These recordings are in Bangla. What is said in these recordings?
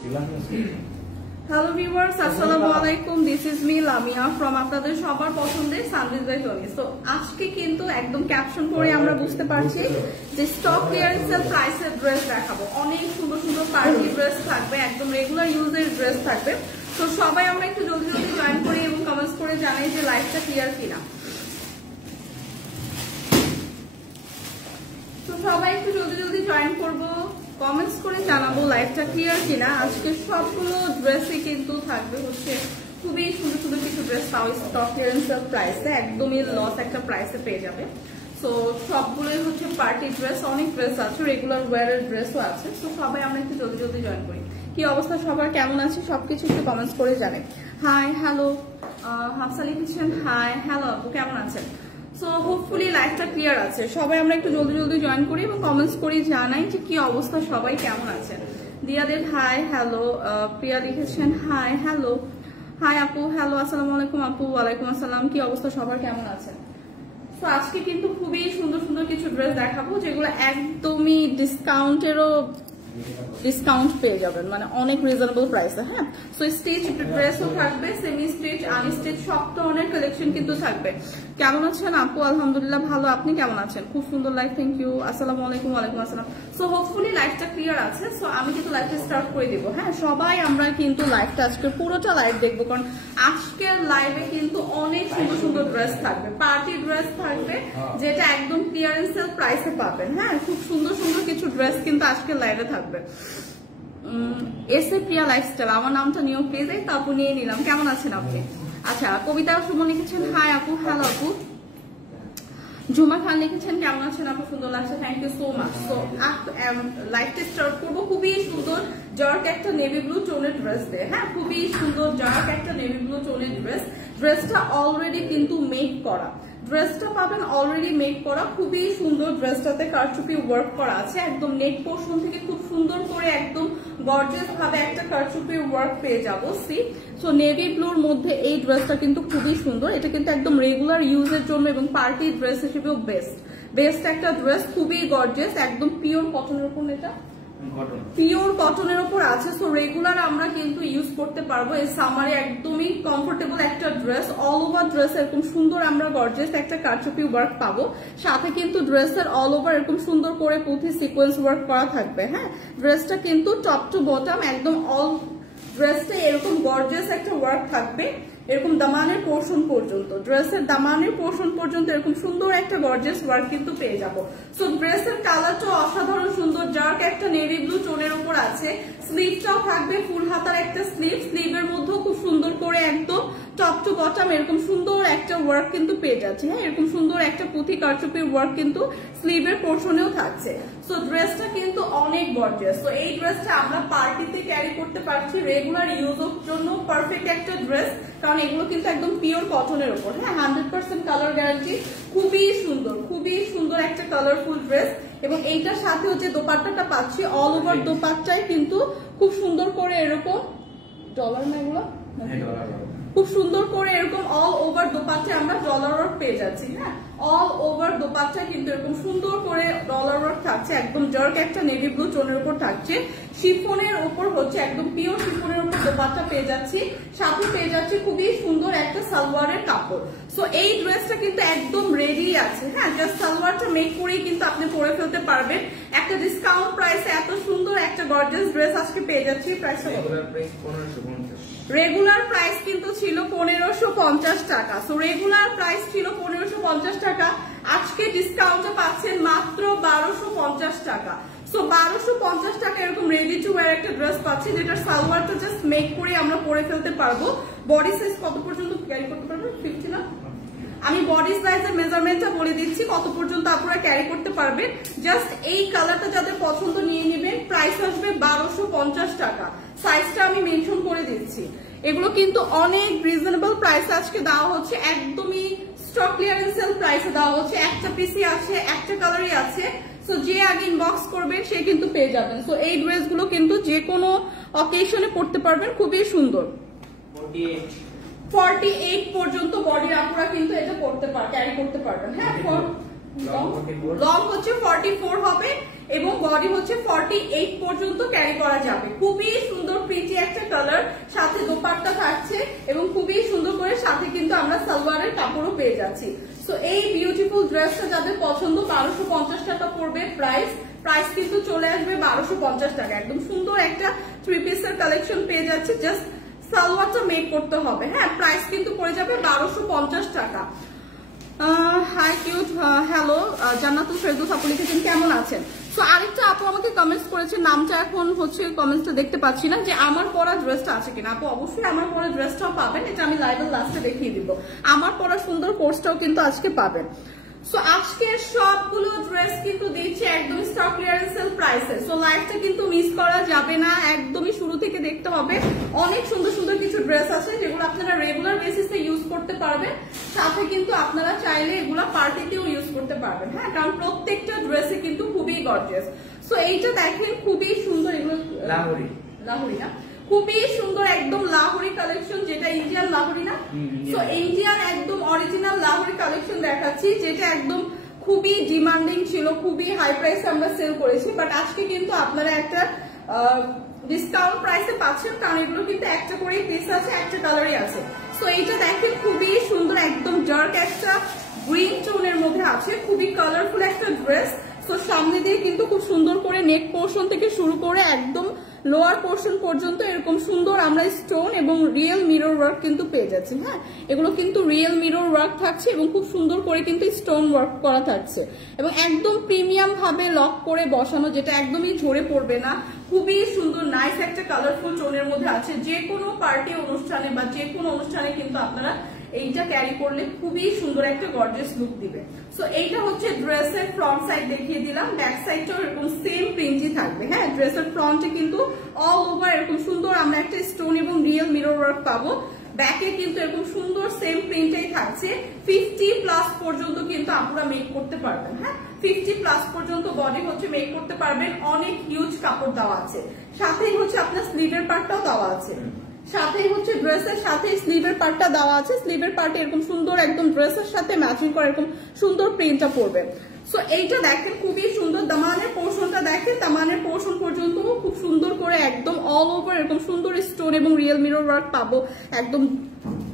হ্যালো ভিউয়ার্স, আসসালামু আলাইকুম। This is me Lamia from আপনাদের সবার পছন্দের সানরাইজ বাই টনি। তো আজকে কিন্তু একদম ক্যাপশন পড়ে আমরা বুঝতে পারছি যে স্টক ক্লিয়ারেন্সের প্রাইসের ড্রেস দেখাবো। অনেক সুন্দর সুন্দর পার্টি ড্রেস থাকবে, একদম রেগুলার ইউজের ড্রেস থাকবে। তো সবাই আমরা একটু জলদি জলদি জয়েন করি এবং কমেন্টস করে জানাই যে লাইভটা ক্লিয়ার কিনা। তো সবাই একটু জলদি জলদি জয়েন করবো, কমেন্টস করে জানাবো লাইভটা ক্লিয়ার কিনা। আজকে সবগুলো ড্রেসই কিন্তু থাকবে হচ্ছে খুবই সুন্দর সুন্দর কিছু ড্রেস পাও স্টক ক্লিয়ারেন্সের প্রাইসে, একদমই লস একটা প্রাইসে পেয়ে যাবে। সো সবগুলোই হচ্ছে পার্টি ড্রেস, অনেক ড্রেস আছে, রেগুলার ওয়ারের ড্রেসও আছে। তো সবাই আমরা একটু জলদি জলদি জয়েন করি। কি অবস্থা সবার, কেমন আছে সবকিছু একটু কমেন্টস করে জানেন। হাই হ্যালো হাফসা লিখেছেন, হাই হ্যালো আপু, কেমন আছেন? সো হোপফুলি লাইভটা ক্লিয়ার আছে। সবাই আমরা একটু জলদি জলদি জয়েন করি এবং কমেন্টস করি জানাই যে কি অবস্থা, সবাই কেমন আছেন। দিয়াদের হাই হ্যালো, প্রিয়া লিখেছেন হাই হ্যালো, হাই আপু হ্যালো, আসসালামু আলাইকুম আপু। ওয়ালাইকুম আসসালাম, কি অবস্থা সবার, কেমন আছেন? তো আজকে কিন্তু খুবই সুন্দর সুন্দর কিছু ড্রেস দেখাবো যেগুলো একদমই ডিসকাউন্ট পেয়ে যাবেন, মানে অনেক রিজনেবল প্রাইসে। হ্যাঁ, সো স্টিচ ড্রেসও থাকবে, সেমি স্টিচ, আনস্টিচ, সব ধরনের কালেকশন কিন্তু থাকবে। কেমন আছেন আপু? আলহামদুলিল্লাহ ভালো, আপনি কেমন আছেন? খুব সুন্দর লাইভ, থ্যাংক ইউ। আসসালামু আলাইকুম। ওয়ালাইকুম আসসালাম। সো হোপফুলি লাইভটা ক্লিয়ার আছে। সো আমি কিন্তু লাইভটা স্টার্ট করে দিব। হ্যাঁ, সবাই আমরা কিন্তু লাইভটা আজকে পুরোটা লাইভ দেখবো, কারণ আজকের লাইভে কিন্তু অনেক সুন্দর সুন্দর ড্রেস থাকবে, পার্টি ড্রেস থাকবে যেটা একদম ক্লিয়ারেন্স সেল প্রাইসে পাবেন। হ্যাঁ, খুব সুন্দর সুন্দর কিছু ড্রেস কিন্তু আজকের লাইভে থাকবে। এসে প্রিয়া লাইফস্টাইল, আমার নামটা নিয়েও প্লিজ। এই তো আপু নিয়ে নিলাম, কেমন আছেন আপনি? আচ্ছা, কবিতা সুমন লিখেছেন হাই আপু, হ্যালো আপু। ঝুমা খান লিখেছেন কেমন আছেন আপু, সুন্দর লাগছে, thank you so much. So লাইভটা স্টার্ট করবো খুবই সুন্দর জর্ক একটা নেভি ব্লু টোনের ড্রেস দিয়ে। হ্যাঁ, খুবই সুন্দর জর্ক একটা নেভি ব্লু টোনের ড্রেস। ড্রেসটা অলরেডি কিন্তু মেক করা, ড্রেসটা পাবেন অলরেডি মেক করা, খুবই সুন্দর। ড্রেসটাতে কারচুপি ওয়ার্ক করা আছে, একদম নেক পোর্শন থেকে খুব সুন্দর করে একদম গর্জিয়াস ভাবে একটা কারচুপি ওয়ার্ক পেয়ে যাবো। সি, সো নেভি ব্লুর মধ্যে এই ড্রেসটা কিন্তু খুবই সুন্দর। এটা কিন্তু একদম রেগুলার ইউজের জন্য এবং পার্টি ড্রেস হিসেবেও বেস্ট একটা ড্রেস, খুবই গর্জিয়াস, একদম পিওর কটনের উপর, এটা পিওর কটনের উপর আছে। সো রেগুলার আমরা কিন্তু ইউজ করতে পারবো এই সামারে, একদমই কমফোর্টেবল একটা ড্রেস। অল ওভার ড্রেস এরকম সুন্দর আমরা গর্জিয়াস একটা কারচুপি ওয়ার্ক পাবো, সাথে কিন্তু ড্রেসের অল ওভার এরকম সুন্দর করে পুঁথি সিকোয়েন্স ওয়ার্ক করা থাকবে। হ্যাঁ, ড্রেসটা কিন্তু টপ টু বটম একদম অল ড্রেসটা এরকম গর্জিয়াস একটা ওয়ার্ক থাকবে, এরকম দামানের পোর্শন পর্যন্ত, ড্রেসের দামানের পোর্শন পর্যন্ত এরকম সুন্দর একটা গর্জিয়াস ওয়ার্ক কিন্তু পেয়ে যাবো। সো ড্রেসের কালারটা অসাধারণ সুন্দর, জার্ক একটা নেভি ব্লু টোনের উপর আছে। স্লিভটাও থাকবে ফুল হাতার একটা স্লিভ, স্লিভের মধ্যেও খুব সুন্দর করে একদম টপ টু বটম এরকম সুন্দর একটা ওয়ার্ক কিন্তু পেয়ে যাচ্ছে। হ্যাঁ, এরকম সুন্দর একটা পুঁথি কারচুপির ওয়ার্ক কিন্তু স্লিভের পোর্শনেও থাকছে। সো ড্রেসটা কিন্তু অনেক গর্জিয়াস। তো এই ড্রেসটা আমরা পার্টিতে ক্যারি করতে পারছি, রেগুলার ইউজের জন্য পারফেক্ট একটা ড্রেস, কারণ এগুলো কিন্তু একদম পিওর কটনের উপর। হ্যাঁ, 100% কালার গ্যারান্টি, খুবই সুন্দর একটা কালারফুল ড্রেস। এবং এইটার সাথে হচ্ছে দোপাট্টাটা পাচ্ছি, অল ওভার দোপাট্টায় কিন্তু খুব সুন্দর করে এরকম ডলার না এগুলো, খুব সুন্দর করে এরকম অল ওভার দোপাট্টায় আমরা ডলার ওয়ার্ক পেয়ে যাচ্ছি। হ্যাঁ, অল ওভার দোপাট্টায় কিন্তু এরকম সুন্দর করে ডলার ওয়ার্ক থাকছে, একদম জর্ক একটা নেভি ব্লু টোনের উপর থাকছে। শিফনের উপর হচ্ছে একদম পিওর শিফনের উপর দোপাট্টা পেয়ে যাচ্ছি, সাথে পেয়ে যাচ্ছি খুবই সুন্দর একটা সালোয়ারের কাপড়। সো এই ড্রেসটা কিন্তু একদম রেডি আছে। হ্যাঁ, জাস্ট সালোয়ারটা মেক করেই কিন্তু আপনি পরে ফেলতে পারবেন। একটা ডিসকাউন্ট প্রাইসে এত সুন্দর একটা গর্জিয়াস ড্রেস আজকে পেয়ে যাচ্ছি। প্রাইসটা রেগুলার প্রাইস কিন্তু ছিল 1550 টাকা। সো রেগুলার প্রাইস ছিল 1550 টাকা, আজকে ডিসকাউন্টে পাচ্ছেন মাত্র 1250 টাকা। সো 1250 টাকা এরকম রেডি টু ওয়্যার একটা ড্রেস পাচ্ছি, যেটার সালোয়ারটা জাস্ট মেক করে আমরা পরে ফেলতে পারবো। বডি সাইজ কত পর্যন্ত ক্যারি করতে পারবেন? 50 না? আমি বডি সাইজের মেজারমেন্টটা বলে দিচ্ছি কত পর্যন্ত আপনারা ক্যারি করতে পারবেন। জাস্ট এই কালারটা যাদের পছন্দ নিয়ে নেবেন, প্রাইস আসবে 1250 টাকা। সাইজটা আমি মেনশন করে দিচ্ছি। এগুলো কিন্তু অনেক রিজনেবল প্রাইসে আজকে দেওয়া হচ্ছে, একদমই স্টক ক্লিয়ারেন্স সেল প্রাইসে দেওয়া হচ্ছে। একটা পিসি আছে, একটা কালারই আছে। সো যে আগে ইনবক্স করবেন সে কিন্তু পেয়ে যাবেন। সো এই ড্রেসগুলো কিন্তু যে কোনো অকেশনে পড়তে পারবেন, খুবই সুন্দর। 48 পর্যন্ত বডির আপনারা কিন্তু এটা ক্যারি করতে পারবেন। হ্যাঁ, লং হচ্ছে 44 হবে এবং বডি হচ্ছে 48 পর্যন্ত ক্যারি করা যাবে। খুবই সুন্দর প্রিটি একটা কালার, সাথে দোপাট্টা থাকছে এবং খুবই সুন্দর করে সাথে কিন্তু আমরা সালোয়ারের কাপড়ও পেয়ে যাচ্ছি। সো এই বিউটিফুল ড্রেসটা যাদের পছন্দ 1250 টাকা পড়বে প্রাইস কিন্তু চলে আসবে 1250 টাকা। একদম সুন্দর একটা 3 পিসের কালেকশন পেয়ে যাচ্ছে, জাস্ট সালোয়ারটা মেক করতে হবে। হ্যাঁ, প্রাইস কিন্তু পড়ে যাবে 1250 টাকা। High cute, hello Jannatul Ferdous আপু লিখেছেন কেমন আছেন। তো আরেকটা আপু আমাকে কমেন্টস করেছে, নামটা এখন হচ্ছে কমেন্টসটা দেখতে পাচ্ছি না, যে আমার পরা ড্রেসটা আছে কিনা। আপু অবশ্যই আমার পরা ড্রেসটাও পাবেন, এটা আমি লাইভের লাস্টে দেখিয়ে দিব। আমার পরা সুন্দর কোর্সটাও কিন্তু আজকে পাবেন। সো আজকের সবগুলো ড্রেস কিন্তু দিচ্ছি একদম স্টক ক্লিয়ারেন্স সেল প্রাইসে। সো লাইভটা কিন্তু মিস করা যাবে না, একদমই শুরু থেকে দেখতে হবে। অনেক সুন্দর সুন্দর কিছু ড্রেস আছে যেগুলো আপনারা রেগুলার বেসিসে ইউজ করতে পারবেন, সাথে কিন্তু আপনারা চাইলে এগুলা পার্টিতেও ইউজ করতে পারবেন। হ্যাঁ, কারণ প্রত্যেকটা ড্রেসে কিন্তু খুবই গর্জিয়াস। সো এইটা দেখেন খুবই সুন্দর, এগুলো লাহোরি না, খুবই সুন্দর একদম লাহোরি কালেকশন, যেটা ইন্ডিয়ান লাহোরি না। সো ইন্ডিয়ান একদম অরিজিনাল লাহোরি কালেকশন দেখাচ্ছি, যেটা একদম খুবই ডিমান্ডিং ছিল, খুবই হাই প্রাইসে আমরা সেল করেছি, বাট আজকে কিন্তু আপনারা একটা ডিসকাউন্ট প্রাইসে পাচ্ছেন, কারণ এগুলো কিন্তু একটা করে পিস আছে, একটা কালারই আছে। সো এইটা দেখেন খুবই সুন্দর একদম ডার্ক একটা গ্রিন টোনের মধ্যে আছে, খুবই কালারফুল একটা ড্রেস। তো সামনে দিয়ে কিন্তু খুব সুন্দর করে নেক পোর্শন থেকে শুরু করে একদম লোয়ার পোর্শন পর্যন্ত এরকম সুন্দর আমরা স্টোন এবং রিয়েল মিরর ওয়ার্ক কিন্তু পেয়ে যাচ্ছি। হ্যাঁ, এগুলো কিন্তু রিয়েল মিরর ওয়ার্ক থাকছে এবং খুব সুন্দর করে কিন্তু স্টোন ওয়ার্ক করা থাকছে এবং একদম প্রিমিয়াম ভাবে লক করে বসানো, যেটা একদমই ঝরে পড়বে না। খুবই সুন্দর নাইস একটা কালারফুল টোনের মধ্যে আছে, যে কোনো পার্টি অনুষ্ঠানে বা যে কোনো অনুষ্ঠানে কিন্তু আপনারা এইটা ক্যারি করলে খুবই সুন্দর একটা গর্জিয়াস লুক দিবে। সো এইটা হচ্ছে ড্রেসের ফ্রন্ট সাইড দেখিয়ে দিলাম, ব্যাক সাইডটাও এরকম সেম প্রিন্টই থাকবে। হ্যাঁ, ড্রেসের ফ্রন্টে কিন্তু অল ওভার এরকম সুন্দর আমরা একটা স্টোন এবং রিয়েল মিরর ওয়ার্ক পাবো, ব্যাকে কিন্তু এরকম সুন্দর সেম প্রিন্টেই থাকছে। 50+ পর্যন্ত কিন্তু আপনারা মেক করতে পারবেন। হ্যাঁ, 50+ পর্যন্ত বডি হচ্ছে মেক করতে পারবেন, অনেক হিউজ কাপড় দেওয়া আছে, সাথেই হচ্ছে আপনার স্লিভের পার্টটাও দেওয়া আছে, সাথেই হচ্ছে ড্রেসের সাথে স্লিভের পার্টটা দেওয়া আছে। স্লিভের পার্টে এরকম সুন্দর একদম ড্রেসের সাথে ম্যাচিং করে এরকম সুন্দর প্রিন্টটা পড়বে। সো এইটা দেখেন খুবই সুন্দর, দামানের পোর্শনটা দেখেন, দামানের পোর্শন পর্যন্ত খুব সুন্দর করে একদম অল ওভার এরকম সুন্দর স্টোন এবং রিয়েল মিরর ওয়ার্ক পাবো, একদম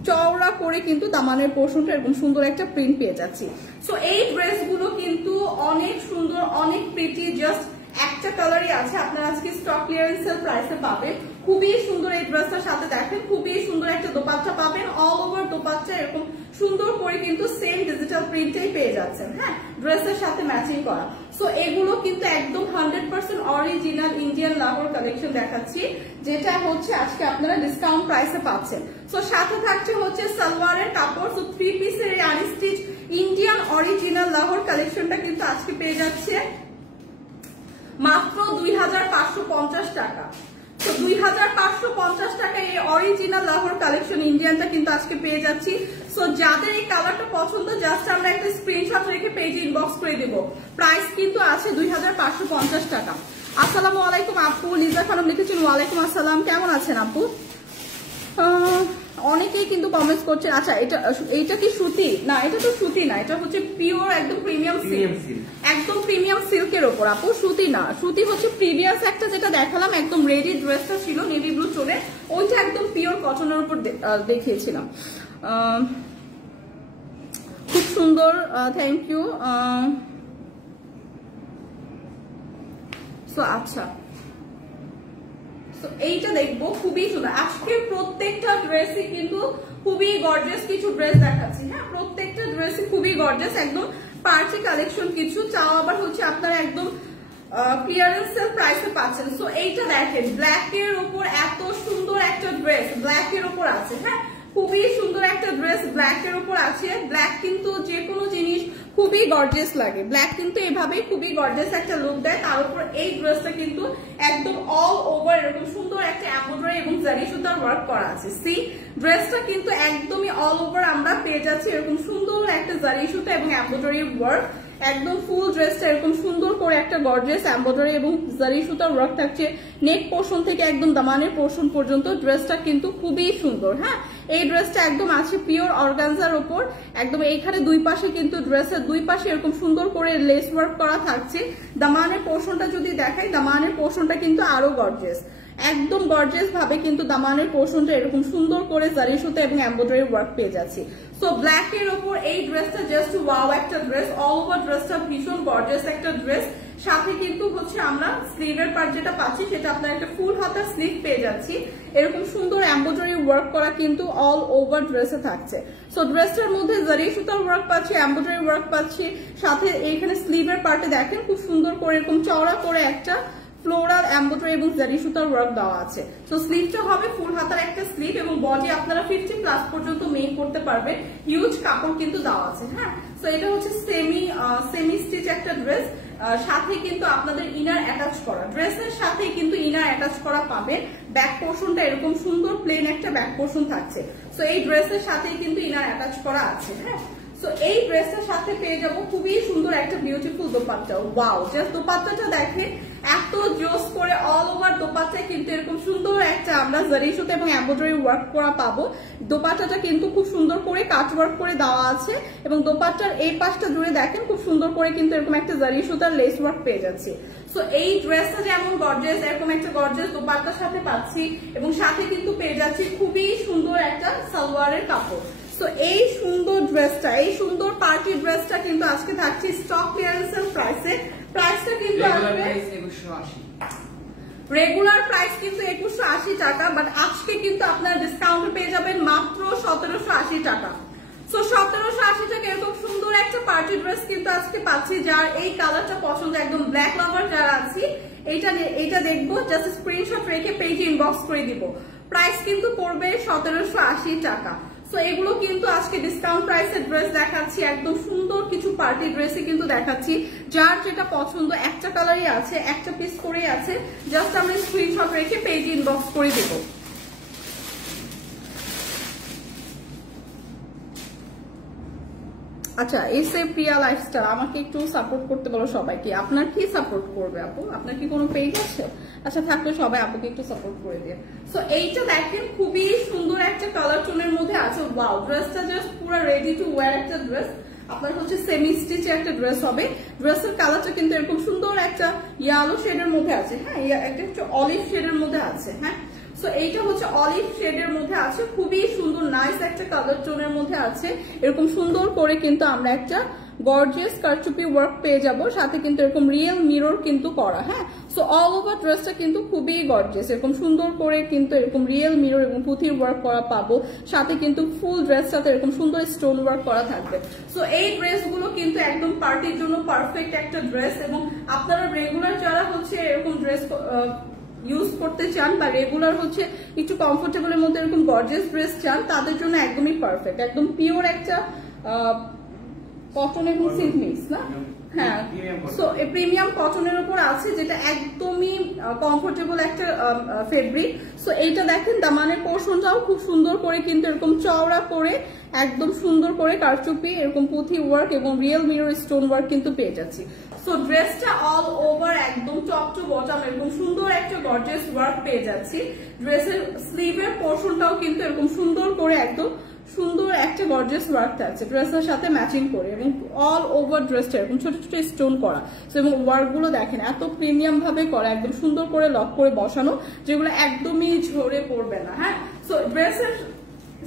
চওড়া করে কিন্তু দামানের পোর্শনটা এরকম সুন্দর একটা প্রিন্ট পেয়ে যাচ্ছি। সো এই ড্রেসগুলো কিন্তু অনেক সুন্দর, অনেক প্রিটি, জাস্ট একটা কালারই আছে, আপনারা আজকে স্টক ক্লিয়ারেন্স সেল প্রাইসে পাবেন। খুবই সুন্দর এই ড্রেসটার সাথে দেখেন খুবই সুন্দর একটা দোপাট্টা পাবেন, অল ওভার দোপাট্টা এরকম সুন্দর করে কিন্তু সেম ডিজিটাল প্রিন্টেই পেয়ে যাচ্ছেন। হ্যাঁ, ড্রেসের সাথে ম্যাচিং করা। সো এগুলো কিন্তু একদম 100% অরিজিনাল ইন্ডিয়ান লাহোর কালেকশন দেখাচ্ছি, যেটা হচ্ছে আজকে আপনারা ডিসকাউন্ট প্রাইসে পাচ্ছেন। সো সাথে থাকছে হচ্ছে সালোয়ারের কাপড়। সো 3 পিসের এই আনস্টিচ ইন্ডিয়ান অরিজিনাল লাহোর কালেকশনটা কিন্তু আজকে পেয়ে যাচ্ছে মাত্র 2550 টাকা। তো 2550 টাকা এই অরিজিনাল লাহোর কালেকশন ইন্ডিয়ানটা কিন্তু আজকে পেয়ে যাচ্ছি। সো যাদের এই কালারটা পছন্দ, জাস্ট আমরা একটা স্ক্রিনশট রেখে পেজে ইনবক্স করে দেব। প্রাইস কিন্তু আছে 2550 টাকা। আসসালামু আলাইকুম আপু, লিজা খানম লিখেছেন ওয়ালাইকুম আসসালাম, কেমন আছেন আপু? অনেকেই কিন্তু কমেন্টস করছেন। আচ্ছা, এটা কি সুতি? না, এটা তো সুতি না, এটা হচ্ছে পিওর একদম প্রিমিয়াম সিল্ক, একদম প্রিমিয়াম সিল্কের ওপর আপু, সুতি না। সুতি হচ্ছে প্রিভিয়াস একটা যেটা দেখালাম একদম রেডি ড্রেসটা ছিল নেভি ব্লু টোনে, ওইটা একদম পিওর কটনের উপর দেখিয়েছিলাম। খুব সুন্দর, থ্যাংক ইউ। সো আচ্ছা, এইটা দেখবো, খুবই সুন্দর। আজকে প্রত্যেকটা ড্রেসই কিন্তু খুবই গর্জিয়াস কিছু ড্রেস দেখাচ্ছি। হ্যাঁ, প্রত্যেকটা ড্রেসই খুবই গর্জিয়াস, একদম পার্টি কালেকশন কিছু, চাও আবার হচ্ছে আপনারা একদম ক্লিয়ারেন্স সেল প্রাইসে পাচ্ছেন। সো এইটা দেখেন, ব্ল্যাক এর উপর এত সুন্দর একটা ড্রেস, ব্ল্যাক এর উপর আছে। হ্যাঁ, খুবই সুন্দর একটা ড্রেস ব্ল্যাক এর উপর আছে। ব্ল্যাক কিন্তু যে কোনো জিনিস খুবই গর্জিয়াস লাগে, ব্ল্যাক কিন্তু এভাবেই খুবই গর্জিয়াস একটা লুক দেয়। তার উপর এই ড্রেসটা কিন্তু একদম অল ওভার এরকম সুন্দর একটা এমব্রয়ডারি এবং জারি সুতার ওয়ার্ক করা আছে। সি, ড্রেসটা কিন্তু একদমই অল ওভার আমরা পেয়ে যাচ্ছি এরকম সুন্দর একটা জারি সুতা এবং এমব্রয়ডারি ওয়ার্ক। একদম ফুল ড্রেসটা এরকম সুন্দর করে একটা গর্জিয়াস এমব্রয়ডারি এবং জারি সুতার ওয়ার্ক থাকছে নেক পোর্শন থেকে একদম দামানের পোর্শন পর্যন্ত। ড্রেসটা কিন্তু খুবই সুন্দর। হ্যাঁ, এই ড্রেসটা একদম আছে পিওর অর্গানজার উপর, একদম এইখানে দুই পাশে কিন্তু ড্রেসের দুই পাশে এরকম সুন্দর করে লেস ওয়ার্ক করা থাকছে। দামানের পোর্শনটা যদি দেখাই, দামানের পোর্শনটা কিন্তু আরো গর্জিয়াস, একদম গর্জিয়াস ভাবে কিন্তু দামানের পোর্শনটা এরকম সুন্দর করে জারি সুতা এবং এমব্রয়ডারি ওয়ার্ক পেয়ে যাচ্ছি। সো ব্ল্যাক এর উপর এই ড্রেসটা জাস্ট ওয়াও একটা ড্রেস, অল ওভার ড্রেসটা ভীষণ গর্জিয়াস একটা ড্রেস। সাথে কিন্তু হচ্ছে আমরা স্লিভের পার্ট যেটা পাচ্ছি সেটা আপনার একটা ফুল হাতার স্লিভ পেয়ে যাচ্ছি, এরকম সুন্দর এমব্রয়ডারি ওয়ার্ক করা কিন্তু অল ওভার ড্রেসে থাকছে। সো ড্রেসটার মধ্যে জারি সুতার ওয়ার্ক পাচ্ছি, এমব্রয়ডারি ওয়ার্ক পাচ্ছি, সাথে এইখানে স্লিভের পার্টে দেখেন খুব সুন্দর করে এরকম চওড়া করে একটা ফ্লোরাল এমব্রয়ডারি এবং জারি সুতার ওয়ার্ক দেওয়া আছে। সো স্লিভটা হবে ফুল হাতার একটা স্লিভ এবং বডি আপনারা 50+ পর্যন্ত মেক করতে পারবে, হিউজ কাপড় কিন্তু দেওয়া আছে। হ্যাঁ, সো এটা হচ্ছে সেমি স্টিচ একটা ড্রেস, সাথে কিন্তু আপনাদের ইনার অ্যাটাচ করা, ড্রেসের সাথে কিন্তু ইনার অ্যাটাচ করা পাবেন। ব্যাক পোর্শনটা এরকম সুন্দর প্লেন একটা ব্যাক পোর্শন থাকছে। সো এই ড্রেসের সাথেই কিন্তু ইনার অ্যাটাচ করা আছে। হ্যাঁ, সো এই ড্রেসটার সাথে পেয়ে যাবো খুবই সুন্দর একটা বিউটিফুল দোপাট্টা। ওয়াও, জাস্ট দোপাট্টাটা দেখেন এত জোস করে অল ওভার দোপাট্টায় কিন্তু এরকম সুন্দর একটা আমরা জারি সুতা এবং এমব্রয়ডারি ওয়ার্ক করা পাবো। দোপাট্টাটা কিন্তু খুব সুন্দর করে কাট ওয়ার্ক করে দেওয়া আছে এবং দোপাট্টার এই পাশটা জুড়ে দেখেন খুব সুন্দর করে কিন্তু এরকম একটা জারি সুতার লেস ওয়ার্ক পেয়ে যাচ্ছি। সো এই ড্রেসটা যেমন গর্জিয়াস, এরকম একটা গর্জিয়াস দোপাট্টার সাথে পাচ্ছি এবং সাথে কিন্তু পেয়ে যাচ্ছি খুবই সুন্দর একটা সালোয়ারের কাপড়। সো এই সুন্দর ড্রেসটা, এই সুন্দর পার্টি ড্রেসটা কিন্তু আজকে থাকছে স্টক ক্লিয়ারেন্সের প্রাইসে। প্রাইসটা কিন্তু রেগুলার প্রাইস কিন্তু 2180 টাকা, বাট আজকে কিন্তু আপনারা ডিসকাউন্ট পেয়ে যাবেন মাত্র 1780 টাকা। সো 1780 টাকা এরকম সুন্দর একটা পার্টি ড্রেস কিন্তু আজকে পাচ্ছি। যার এই কালারটা পছন্দ, একদম ব্ল্যাক লাভার যারা আছি, এইটা দেখবো, জাস্ট স্ক্রিনশট রেখে পেজে ইনবক্স করে দিব। প্রাইস কিন্তু পড়বে 1780 টাকা। সো এগুলো কিন্তু আজকে ডিসকাউন্ট প্রাইসের ড্রেস দেখাচ্ছি, একদম সুন্দর কিছু পার্টি ড্রেসে কিন্তু দেখাচ্ছি। যার যেটা পছন্দ, একটা কালারই আছে, একটা পিস করেই আছে, জাস্ট আমরা স্ক্রিনশট রেখে পেজে ইনবক্স করে দেব। আচ্ছা, এসে প্রিয়া লাইফস্টাইল আমাকে একটু সাপোর্ট করতে বলো সবাইকে। আপনার কি সাপোর্ট করবে আপু? আপনার কি কোনো পেজ আছে? আচ্ছা, থাকলে সবাই আপুকে একটু সাপোর্ট করে দিয়ে। সো এইটা দেখেন খুবই সুন্দর একটা কালার টোনের মধ্যে আছে। ওয়াও, ড্রেসটা জাস্ট পুরো রেডি টু ওয়্যার একটা ড্রেস। আপনার হচ্ছে সেমি স্টিচে একটা ড্রেস হবে। ড্রেসের কালারটা কিন্তু এরকম সুন্দর একটা ইয়েলো শেডের মধ্যে আছে। হ্যাঁ, একটা হচ্ছে অলিভ শেডের মধ্যে আছে। হ্যাঁ, সো এইটা হচ্ছে অলিভ শেডের মধ্যে আছে, খুবই সুন্দর নাইস একটা কালার টোনের মধ্যে আছে। এরকম সুন্দর করে কিন্তু আমরা একটা গর্জিয়াস কারচুপি ওয়ার্ক পেয়ে যাব, সাথে কিন্তু এরকম রিয়েল মিরর কিন্তু করা। হ্যাঁ, সো অল ওভার ড্রেসটা কিন্তু খুবই গর্জিয়াস, এরকম সুন্দর করে কিন্তু এরকম রিয়েল মিরর এবং পুঁথির ওয়ার্ক করা পাবো, সাথে কিন্তু ফুল ড্রেসটাতে এরকম সুন্দর স্টোন ওয়ার্ক করা থাকবে। সো এই ড্রেসগুলো কিন্তু একদম পার্টির জন্য পারফেক্ট একটা ড্রেস এবং আপনারা রেগুলার যারা হচ্ছে এরকম ড্রেস ইউজ করতে চান বা রেগুলার হচ্ছে একটু কমফোর্টেবলের মধ্যে এরকম গর্জিয়াস ড্রেস চান, তাদের জন্য একদমই পারফেক্ট। একদম পিওর একটা কটন এবং সিল্ক মিক্স না? হ্যাঁ, সো প্রিমিয়াম কটনের উপর আছে, যেটা একদমই কমফোর্টেবল একটা ফেব্রিক। সো এইটা দেখেন দামানের পোর্শনটাও খুব সুন্দর করে কিন্তু এরকম চওড়া করে একদম সুন্দর করে কারচুপি এরকম পুঁথি ওয়ার্ক এবং রিয়েল মিরর স্টোন ওয়ার্ক কিন্তু পেয়ে যাচ্ছি। সো ড্রেসটা অল ওভার একদম টপ টু বটম এরকম সুন্দর একটা গর্জিয়াস ওয়ার্ক পেয়ে যাচ্ছি। ড্রেসের স্লিভের পোর্শনটাও কিন্তু এরকম সুন্দর করে একদম সুন্দর একটা গর্জিয়াস ওয়ার্ক থাকছে ড্রেসের সাথে ম্যাচিং করে এবং অল ওভার ড্রেসটা এরকম ছোট ছোট স্টোন করা। এবং ওয়ার্ক গুলো দেখেন এত প্রিমিয়াম ভাবে করা, একদম সুন্দর করে লক করে বসানো, যেগুলো একদমই ঝরে পড়বে না। হ্যাঁ, সো ড্রেসের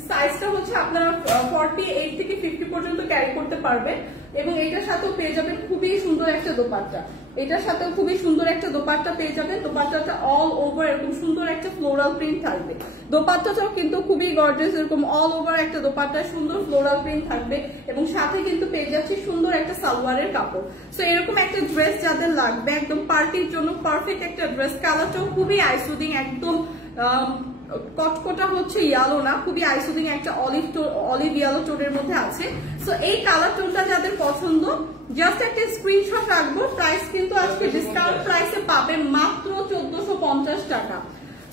সাইজটা হচ্ছে আপনারা 48 থেকে 50 পর্যন্ত ক্যারি করতে পারবেন এবং এটার সাথেও পেয়ে যাবেন খুবই সুন্দর একটা দোপাট্টা। এটার সাথেও খুবই সুন্দর একটা দোপাট্টা পেয়ে যাবেন। দোপাট্টাটা অল ওভার এরকম সুন্দর একটা ফ্লোরাল প্রিন্ট থাকবে। দোপাট্টাটাও কিন্তু খুবই গর্জিয়াস, এরকম অল ওভার একটা দোপাট্টা সুন্দর ফ্লোরাল প্রিন্ট থাকবে এবং সাথে কিন্তু পেয়ে যাচ্ছে সুন্দর একটা সালোয়ারের কাপড়। সো এরকম একটা ড্রেস যাদের লাগবে একদম পার্টির জন্য পারফেক্ট একটা ড্রেস। কালারটাও খুবই আইসুদিং, একদম কটকটা হচ্ছে ইয়েলো না, খুবই আইসুদিং একটা অলিভ ইয়েলো টোনের মধ্যে আছে। সো এই কালার টোনটা যাদের পছন্দ জাস্ট একটা স্ক্রিনশট রাখবো। প্রাইস কিন্তু আজকে ডিসকাউন্ট প্রাইসে পাবেন মাত্র 1450 টাকা।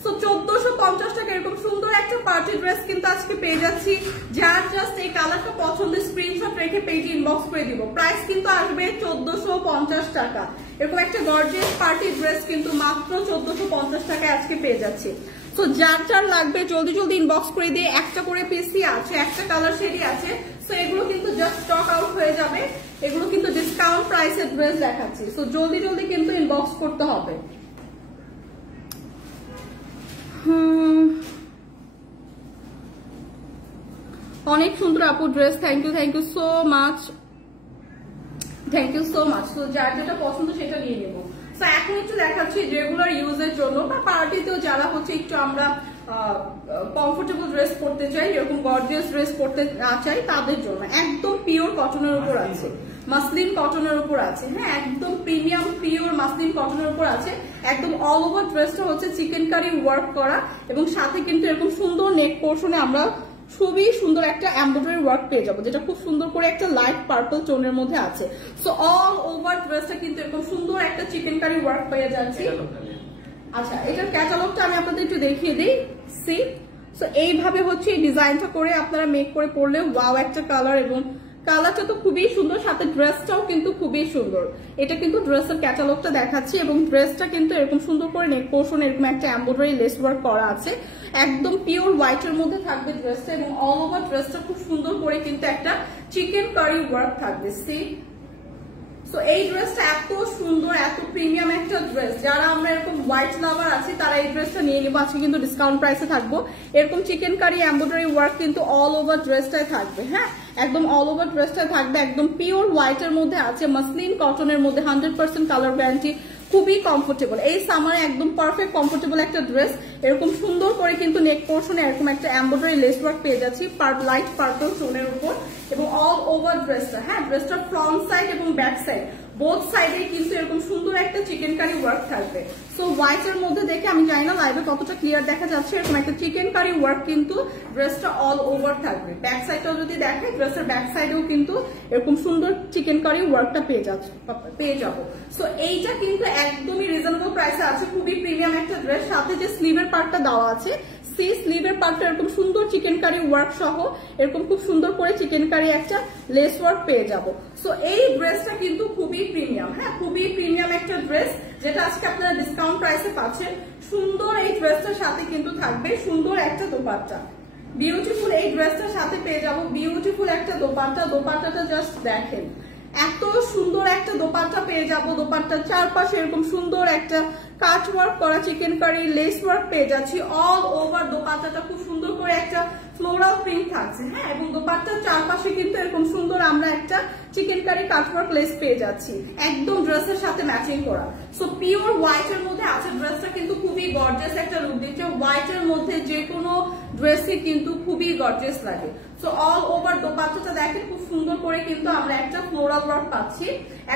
সো 1450 টাকা টাকা এরকম সুন্দর একটা পার্টি ড্রেস কিন্তু আজকে পেয়ে যাচ্ছি। যার জাস্ট এই কালারটা পছন্দ স্ক্রিনশট রেখে পেজে ইনবক্স করে দিব। প্রাইস কিন্তু আসবে 1450 টাকা। এরকম একটা গর্জিয়াস পার্টি ড্রেস কিন্তু মাত্র 1450 টাকায় আজকে পেয়ে যাচ্ছি। তো যার যার লাগবে জলদি জলদি ইনবক্স করে দিয়ে, একটা করে পিসি আছে, একটা কালার শেডই আছে। তো এগুলো কিন্তু জাস্ট স্টক আউট হয়ে যাবে, এগুলো কিন্তু ডিসকাউন্ট প্রাইসের ড্রেস দেখাচ্ছি। তো জলদি জলদি কিন্তু ইনবক্স করতে হবে। অনেক সুন্দর আপু dress, thank you so much, thank you so much. তো যার যেটা পছন্দ সেটা নিয়ে নেবো। তো এখন একটু দেখাচ্ছি রেগুলার ইউজের জন্য বা পার্টিতেও যারা হচ্ছে একটু আমরা কমফোর্টেবল ড্রেস পরতে চাই, এরকম গর্জিয়াস ড্রেস পরতে না চাই, তাদের জন্য একদম পিওর কটনের উপর আছে, মাসলিন কটনের উপর আছে। হ্যাঁ, একদম প্রিমিয়াম পিওর মাসলিন কটনের উপর আছে। একদম অল ওভার ড্রেসটা হচ্ছে চিকেন কারি ওয়ার্ক করা এবং সাথে কিন্তু এরকম সুন্দর নেক পোর্শনে আমরা খুবই সুন্দর একটা এমব্রয়ডারি ওয়ার্ক পেয়ে যাবো, যেটা খুব সুন্দর করে একটা লাইট পার্পল টোনের মধ্যে আছে। সো অল ওভার ড্রেসটা কিন্তু এরকম সুন্দর একটা চিকেন কারি ওয়ার্ক পেয়ে যাচ্ছে। আচ্ছা, এটার ক্যাটালগটা আমি আপনাদের একটু দেখিয়ে দিই। সি, সো এইভাবে হচ্ছে এই ডিজাইনটা করে আপনারা মেক করে পরলে ওয়াও একটা কালার, এবং কালারটা তো খুবই সুন্দর, সাথে ড্রেসটাও কিন্তু খুবই সুন্দর। এটা কিন্তু ড্রেসের ক্যাটালগটা দেখাচ্ছি এবং ড্রেসটা কিন্তু এরকম সুন্দর করে নেক পোর্শন এরকম একটা এমব্রয়ডারি লেস ওয়ার্ক করা আছে। একদম পিওর হোয়াইটের মধ্যে থাকবে ড্রেসটা এবং অল ওভার ড্রেসটা খুব সুন্দর করে কিন্তু একটা চিকেন কারি ওয়ার্ক থাকবে। সি, সো এই ড্রেসটা এত সুন্দর, এত প্রিমিয়াম একটা ড্রেস, যারা আমরা এরকম হোয়াইট লাভার আছি তারা এই ড্রেসটা নিয়ে নিবো। আজকে কিন্তু ডিসকাউন্ট প্রাইসে থাকবো। এরকম চিকেন কারি এমব্রয়ডারি ওয়ার্ক কিন্তু অল ওভার ড্রেসটাই থাকবে। হ্যাঁ, একদম অল ওভার ড্রেসটাই থাকবে, একদম পিওর হোয়াইটের মধ্যে আছে, মাসলিন কটনের মধ্যে, 100% কালার গ্যারান্টি, খুবই কমফোর্টেবল। এই সামারে একদম পারফেক্ট কমফোর্টেবল একটা ড্রেস। এরকম সুন্দর করে কিন্তু নেক পোর্শনে এরকম একটা এমব্রয়ডারি লেস ওয়ার্ক পেয়ে যাচ্ছি লাইট পার্পল টোনের উপর এবং অল ওভার ড্রেসটা। হ্যাঁ, ড্রেসটা ফ্রন্ট সাইড এবং ব্যাক সাইড বোথ সাইডে কিন্তু এরকম সুন্দর একটা চিকেন কারি ওয়ার্ক থাকবে। সো হোয়াইটের মধ্যে দেখে আমি জানি না লাইভে কতটা ক্লিয়ার দেখা যাচ্ছে, এরকম একটা চিকেন কারি ওয়ার্ক কিন্তু ড্রেসটা অল ওভার থাকবে। ব্যাক সাইডটাও যদি দেখে, ড্রেসের ব্যাক সাইডেও কিন্তু এরকম সুন্দর চিকেন কারি ওয়ার্কটা পেয়ে যাবো। সো এইটা কিন্তু একদমই রিজনেবল প্রাইসে আছে, খুবই প্রিমিয়াম একটা ড্রেস। সাথে যে স্লিভের পার্টটা দেওয়া আছে, সেই স্লিভের পার্টটা এরকম সুন্দর চিকেন কারি ওয়ার্ক সহ এরকম খুব সুন্দর করে চিকেন কারি একটা লেস ওয়ার্ক পেয়ে যাবো। সো এই ড্রেসটা কিন্তু খুবই প্রিমিয়াম। হ্যাঁ, খুবই প্রিমিয়াম একটা ড্রেস, যেটা আজকে আপনারা ডিসকাউন্ট প্রাইসে পাচ্ছেন। সুন্দর এই ড্রেসটার সাথে কিন্তু থাকবে সুন্দর একটা দোপাট্টা, বিউটিফুল এই ড্রেসটার সাথে পেয়ে যাবো বিউটিফুল একটা দোপাট্টা। দোপাট্টাটা জাস্ট দেখেন, এত সুন্দর একটা দোপাট্টা পেয়ে যাবো। দোপাট্টার চারপাশে এরকম সুন্দর একটা কাট ওয়ার্ক করা চিকেন কারি লেস ওয়ার্ক পেয়ে যাচ্ছি। অল ওভার দোপাট্টাটা খুব সুন্দর করে একটা ফ্লোরাল প্রিন্ট থাকছে। হ্যাঁ, এবং দোপাট্টার চারপাশে কিন্তু এরকম সুন্দর আমরা একটা chikankari cut work lace পেয়ে যাচ্ছি, একদম ড্রেসের সাথে ম্যাচিং করা। সো পিওর হোয়াইটের মধ্যে আছে ড্রেসটা, কিন্তু খুবই গর্জিয়াস একটা লুক দিচ্ছে। হোয়াইটের মধ্যে যে কোনো ড্রেসই কিন্তু খুবই গর্জিয়াস লাগে। সো অল ওভার দোপাট্টাটা দেখেন, খুব সুন্দর করে কিন্তু আমরা একটা ফ্লোরাল ওয়ার্ক পাচ্ছি,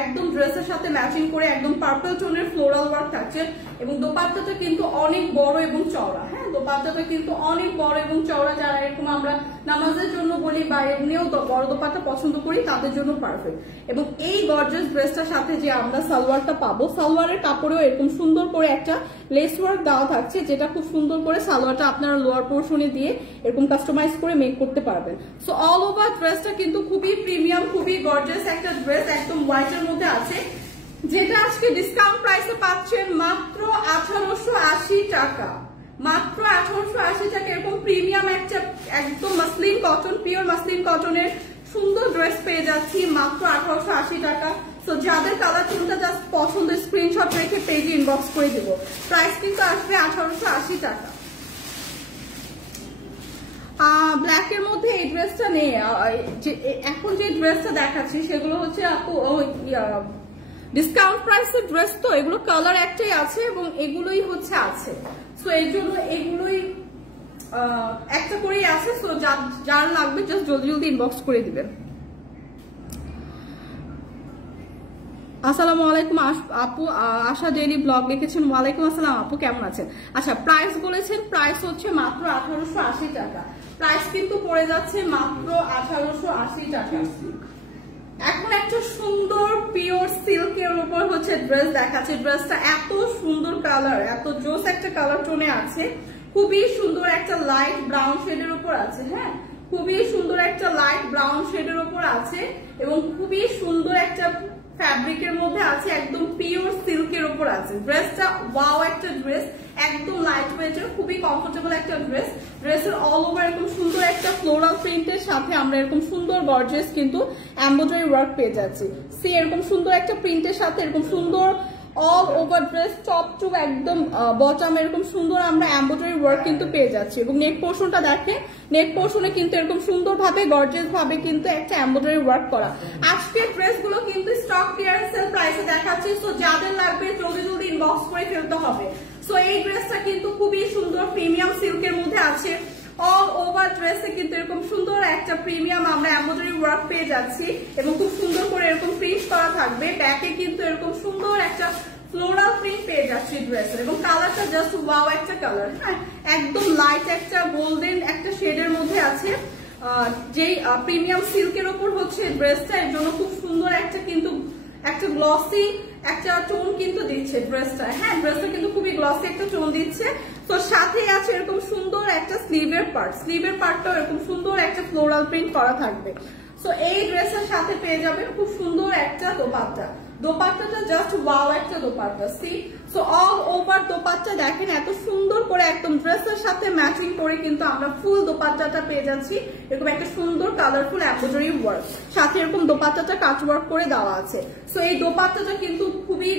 একদম ড্রেসের সাথে ম্যাচিং করে একদম পার্পল টোনের ফ্লোরাল ওয়ার্ক থাকছে। এবং দোপাট্টাটা কিন্তু অনেক বড় এবং চওড়া। হ্যাঁ, দোপাট্টাটা কিন্তু অনেক বড় এবং চওড়া, যারা এরকম আমরা নামাজের জন্য বলি বা এমনিও বড় দোপাট্টা পছন্দ করি তাদের জন্য পারফেক্ট। এবং এই গর্জিয়াস ড্রেসটার সাথে যে আমরা সালোয়ারটা পাবো, সালোয়ারের কাপড়েও এরকম সুন্দর করে একটা লেস ওয়ার্ক দেওয়া থাকছে, যেটা খুব সুন্দর করে সালোয়ারটা আপনারা লোয়ার পোর্শনে দিয়ে এরকম কাস্টমাইজ করে মেক করতে পারবেন। সো অল ওভার ড্রেসটা কিন্তু খুবই প্রিমিয়াম, খুবই গর্জিয়াস একটা ড্রেস, একদম হোয়াইটের মধ্যে আছে, যেটা আজকে ডিসকাউন্ট প্রাইসে পাচ্ছেন মাত্র 1880 টাকা। মাত্র 1880 টাকা এরকম প্রিমিয়াম একটা একদম মাসলিন কটন, পিওর মাসলিন কটনের সুন্দর ড্রেস পেয়ে যাচ্ছি মাত্র 1880 টাকা। তো যাদের কালার টোনটা জাস্ট পছন্দ স্ক্রিনশট রেখে পেজে ইনবক্স করে দেবো। প্রাইস কিন্তু আসবে 1880 টাকা। ব্ল্যাকের মধ্যে এই ড্রেসটা নেই, এখন যে ড্রেসটা দেখাচ্ছি সেগুলো হচ্ছে আপু ডিসকাউন্ট প্রাইসের ড্রেস, তো এগুলো কালার একটাই আছে এবং এগুলোই হচ্ছে আছে। সো এই জন্য এগুলোই একটা করেই আছে। সো যার লাগবে জাস্ট জলদি জলদি ইনবক্স করে দিবেন। আসসালামু আলাইকুম আপু, আশা ডেইলি ব্লগ লিখেছেন। ওয়ালাইকুম আসসালাম আপু, কেমন আছেন? আচ্ছা, প্রাইস বলেছেন, প্রাইস হচ্ছে মাত্র 1880 টাকা। প্রাইস কিন্তু পড়ে যাচ্ছে মাত্র 1880 টাকা। এখন একটা সুন্দর পিওর সিল্কের উপর হচ্ছে ড্রেস দেখাচ্ছে। ড্রেসটা এত সুন্দর কালার, এত জোস একটা কালার টোনে আছে, খুবই সুন্দর একটা লাইট ব্রাউন শেডের উপর আছে। হ্যাঁ, খুবই সুন্দর একটা লাইট ব্রাউন শেডের উপর আছে এবং খুবই সুন্দর একটা ফ্যাব্রিকের মধ্যে আছে, একদম পিওর সিল্কের উপর আছে। ড্রেসটা ওয়াও একটা ড্রেস, একদম লাইট ওয়েটের, খুবই কমফোর্টেবল একটা ড্রেস। ড্রেসের অল ওভার এরকম সুন্দর একটা ফ্লোরাল প্রিন্টের সাথে আমরা এরকম সুন্দর গর্জিয়াস কিন্তু এমব্রয়ডারি ওয়ার্ক পেয়ে যাচ্ছি। সি এরকম সুন্দর একটা প্রিন্টের সাথে এরকম সুন্দর all over dress, top to একদম বটম এরকম সুন্দর আমরা এমব্রয়ডারি ওয়ার্ক কিন্তু পেয়ে যাচ্ছি। এবং নেক পোর্শনটা দেখেন, নেক পোর্শনে কিন্তু এরকম সুন্দর ভাবে গর্জিয়াস ভাবে কিন্তু একটা এমব্রয়ডারি ওয়ার্ক করা। আজকের ড্রেসগুলো কিন্তু স্টক ক্লিয়ারেন্স সেল প্রাইসে দেখাচ্ছি, সো যাদের লাগবে জলদি জলদি ইনবক্স করে ফেলতে হবে। সো এই ড্রেসটা কিন্তু খুবই সুন্দর প্রিমিয়াম সিল্কের মধ্যে আছে। অল ওভার ড্রেসে কিন্তু এরকম সুন্দর একটা প্রিমিয়াম আমরা এমব্রয়ডারি ওয়ার্ক পেয়ে যাচ্ছি এবং খুব সুন্দর করে এরকম প্রিন্ট করা থাকবে। ব্যাকে কিন্তু এরকম সুন্দর একটা ফ্লোরাল প্রিন্ট পেয়ে যাচ্ছি ড্রেসের এবং কালারটা জাস্ট ওয়াও একটা কালার। হ্যাঁ, একদম লাইট একটা গোল্ডেন একটা শেডের মধ্যে আছে। যেই প্রিমিয়াম সিল্কের উপর হচ্ছে ড্রেসটা, এর জন্য খুব সুন্দর একটা কিন্তু একটা গ্লসি একটা টোন কিন্তু দিচ্ছে ড্রেসটা। হ্যাঁ, ড্রেসটা কিন্তু খুবই গ্লসি একটা টোন দিচ্ছে। তো সাথে আছে এরকম সুন্দর একটা স্লিভের পার্ট, স্লিভের পার্টটাও এরকম সুন্দর একটা ফ্লোরাল প্রিন্ট করা থাকবে। সো এই ড্রেসের সাথে পেয়ে যাবেন খুব সুন্দর একটা দোপাট্টা। দোপাট্টাটা জাস্ট ওয়াও একটা dupatta. See, so all over dupatta দেখেন এত সুন্দর করে একদম ড্রেসের সাথে ম্যাচিং করে কিন্তু আমরা ফুল দোপাট্টাটা পেয়ে যাচ্ছি। এরকম একটা সুন্দর কালারফুল এমব্রয়ডারি ওয়ার্ক, সাথে এরকম দোপাট্টাটা কাট ওয়ার্ক করে দেওয়া আছে। সো এই দোপাট্টাটা কিন্তু খুবই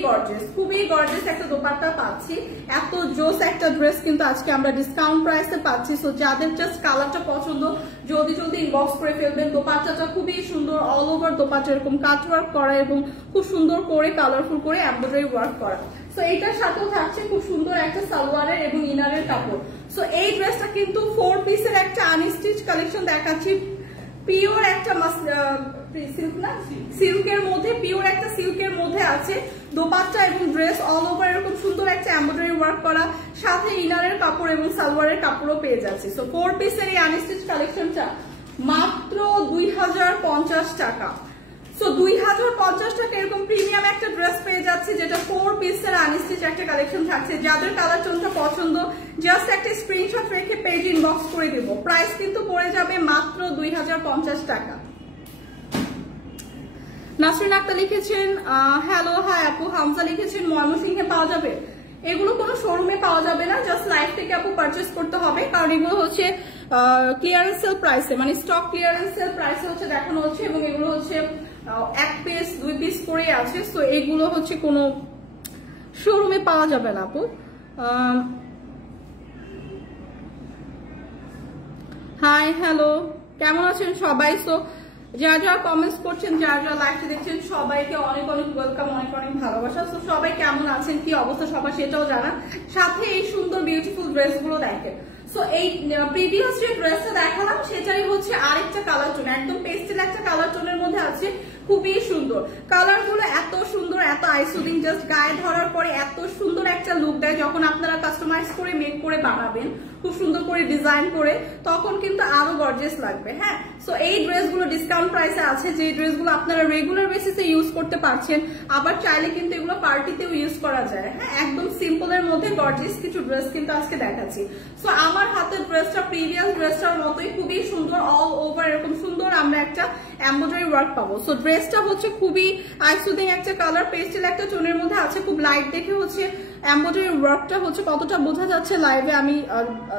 গর্জিয়াস একটা দোপাট্টা পাচ্ছি। এত জোস একটা ড্রেস কিন্তু আজকে আমরা ডিসকাউন্ট প্রাইসে পাচ্ছি। সো যাদের জাস্ট কালারটা পছন্দ জলদি জলদি ইনবক্স করে ফেলবেন। দোপাট্টাটা খুবই সুন্দর, অল ওভার দোপাট্টা এরকম কাট ওয়ার্ক করা এবং খুব সুন্দর করে কালারফুল করে এমব্রয়ডারি ওয়ার্ক করা। সো এইটার সাথেও থাকছে খুব সুন্দর একটা সালোয়ারের এবং ইনারের কাপড়। সো এই ড্রেসটা কিন্তু 4 পিসের একটা আনস্টিচ কালেকশন দেখাচ্ছি। পিওর একটা সিল্কের মধ্যে, পিওর একটা সিল্কের মধ্যে আছে দোপাট্টা এবং ড্রেস অল ওভার এরকম সুন্দর একটা এমব্রয়ডারি ওয়ার্ক করা, সাথে ইনারের কাপড় এবং সালোয়ারের কাপড়ও পেয়ে যাচ্ছে। সো 4 পিসের এই আনস্টিচ কালেকশনটা মাত্র 2050 টাকা। সো 2050 টাকা এরকম প্রিমিয়াম একটা ড্রেস পেয়ে যাচ্ছে, যেটা 4 পিসের আনস্টিচ একটা কালেকশন থাকছে। যাদের কালার টোনটা পছন্দ জাস্ট একটা স্ক্রিনশট রেখে পেজ ইনবক্স করে দেব। প্রাইস কিন্তু পড়ে যাবে মাত্র 2050 টাকা। নাসরিন আক্তার লিখেছেন হ্যালো হাই আপু। হামজা লিখেছেন ময়মনসিংহে পাওয়া যাবে। এগুলো কোনো শোরুমে পাওয়া যাবে না, জাস্ট লাইভ থেকে আপু পারচেস করতে হবে, কারণ এগুলো হচ্ছে ক্লিয়ারেন্স সেল প্রাইসে, মানে স্টক ক্লিয়ারেন্স সেল প্রাইসে হচ্ছে দেখানো হচ্ছে এবং এগুলো হচ্ছে 1 পিস 2 পিস করে আছে। সো এগুলো হচ্ছে কোনো শোরুমে পাওয়া যাবে না আপু। হাই হ্যালো, কেমন আছেন সবাই? সো যারা যারা কমেন্টস করছেন, যারা যারা লাইভে দেখছেন, সবাইকে অনেক অনেক ওয়েলকাম, অনেক অনেক ভালোবাসা। তো সবাই কেমন আছেন, কি অবস্থা সবার সেটাও জানান, সাথে এই সুন্দর বিউটিফুল ড্রেসগুলো দেখেন। সো এই প্রিভিয়াস যে ড্রেসটা দেখালাম সেটাই হচ্ছে আরেকটা কালার টোন, একদম পেস্টেল একটা কালার টোনের মধ্যে আছে, খুবই সুন্দর। কালার গুলো এত সুন্দর, এত আইসুদিং, জাস্ট গায়ে ধরার পরে এত সুন্দর একটা লুক দেয়। যখন আপনারা কাস্টমাইজ করে মেক করে বানাবেন, খুব সুন্দর করে ডিজাইন করে, তখন কিন্তু আরো গর্জিয়াস লাগবে। হ্যাঁ, সো এই ড্রেসগুলো ডিসকাউন্ট প্রাইসে আছে, যে ড্রেসগুলো আপনারা রেগুলার বেসিসে ইউজ করতে পারছেন, আবার চাইলে কিন্তু এগুলো পার্টিতেও ইউজ করা যায়। হ্যাঁ, একদম সিম্পলের মধ্যে গর্জিয়াস কিছু ড্রেস কিন্তু আজকে দেখাচ্ছি। সো আমার হাতের ড্রেসটা প্রিভিয়াস ড্রেসটার মতোই খুবই সুন্দর, অল ওভার এরকম সুন্দর আমরা একটা এমব্রয়ডারি ওয়ার্ক পাবো। সো ড্রেসটা হচ্ছে খুবই আইসুদিং একটা কালার, পেস্টেল একটা টোনের মধ্যে আছে, খুব লাইট দেখে হচ্ছে এমব্রয়ডারি ওয়ার্কটা হচ্ছে কতটা বোঝা যাচ্ছে লাইভে আমি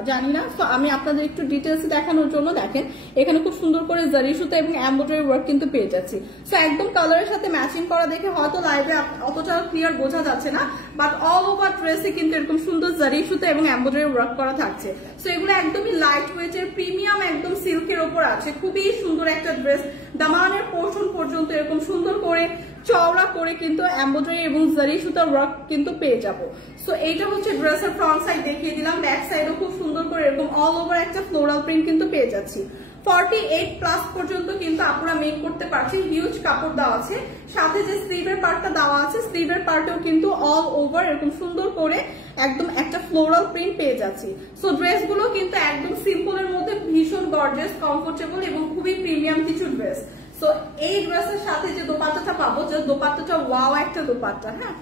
জানি না। তো আমি আপনাদের একটু ডিটেলস দেখানোর জন্য দেখেন এখানে খুব সুন্দর করে জারি সুতা এবং এমব্রয়ডারি ওয়ার্ক কিন্তু পেয়ে যাচ্ছি। সো একদম কালারের সাথে ম্যাচিং করা দেখে হয়তো লাইভে অতটা ক্লিয়ার বোঝা যাচ্ছে না, বাট অল ওভার ড্রেসে কিন্তু এরকম সুন্দর জারি সুতা এবং এমব্রয়ডারি ওয়ার্ক করা থাকছে। সো এগুলো একদমই লাইট ওয়েটের প্রিমিয়াম একদম সিল্কের ওপর আছে, খুবই সুন্দর একটা ড্রেস। দামানের পোর্শন পর্যন্ত এরকম সুন্দর করে চওড়া করে কিন্তু এমব্রয়ডারি এবং জারি সুতার ওয়ার্ক কিন্তু পেয়ে যাবো। সো এইটা হচ্ছে ড্রেসের ফ্রন্ট সাইড দেখিয়ে দিলাম, ব্যাক সাইডও খুব সুন্দর করে এরকম অল ওভার একটা ফ্লোরাল প্রিন্ট কিন্তু পেয়ে যাচ্ছি। 48 প্লাস পর্যন্ত কিন্তু আপনারা মেক করতে পারছেন, হিউজ কাপড় দেওয়া আছে, সাথে যে স্লিভের পার্টটা দেওয়া আছে স্লিভের পার্টেও কিন্তু অল ওভার এরকম সুন্দর করে একদম একটা ফ্লোরাল প্রিন্ট পেয়ে যাচ্ছি। সো ড্রেসগুলো কিন্তু একদম সিম্পলের মধ্যে ভীষণ গর্জিয়াস, কমফোর্টেবল এবং খুবই প্রিমিয়াম কিছু ড্রেস। তো এই ড্রেসের সাথে যে দোপাট্টাটা পাবো, যে দোপাট্টাটা ওয়াও একটা দোপাট্টা। হ্যাঁ,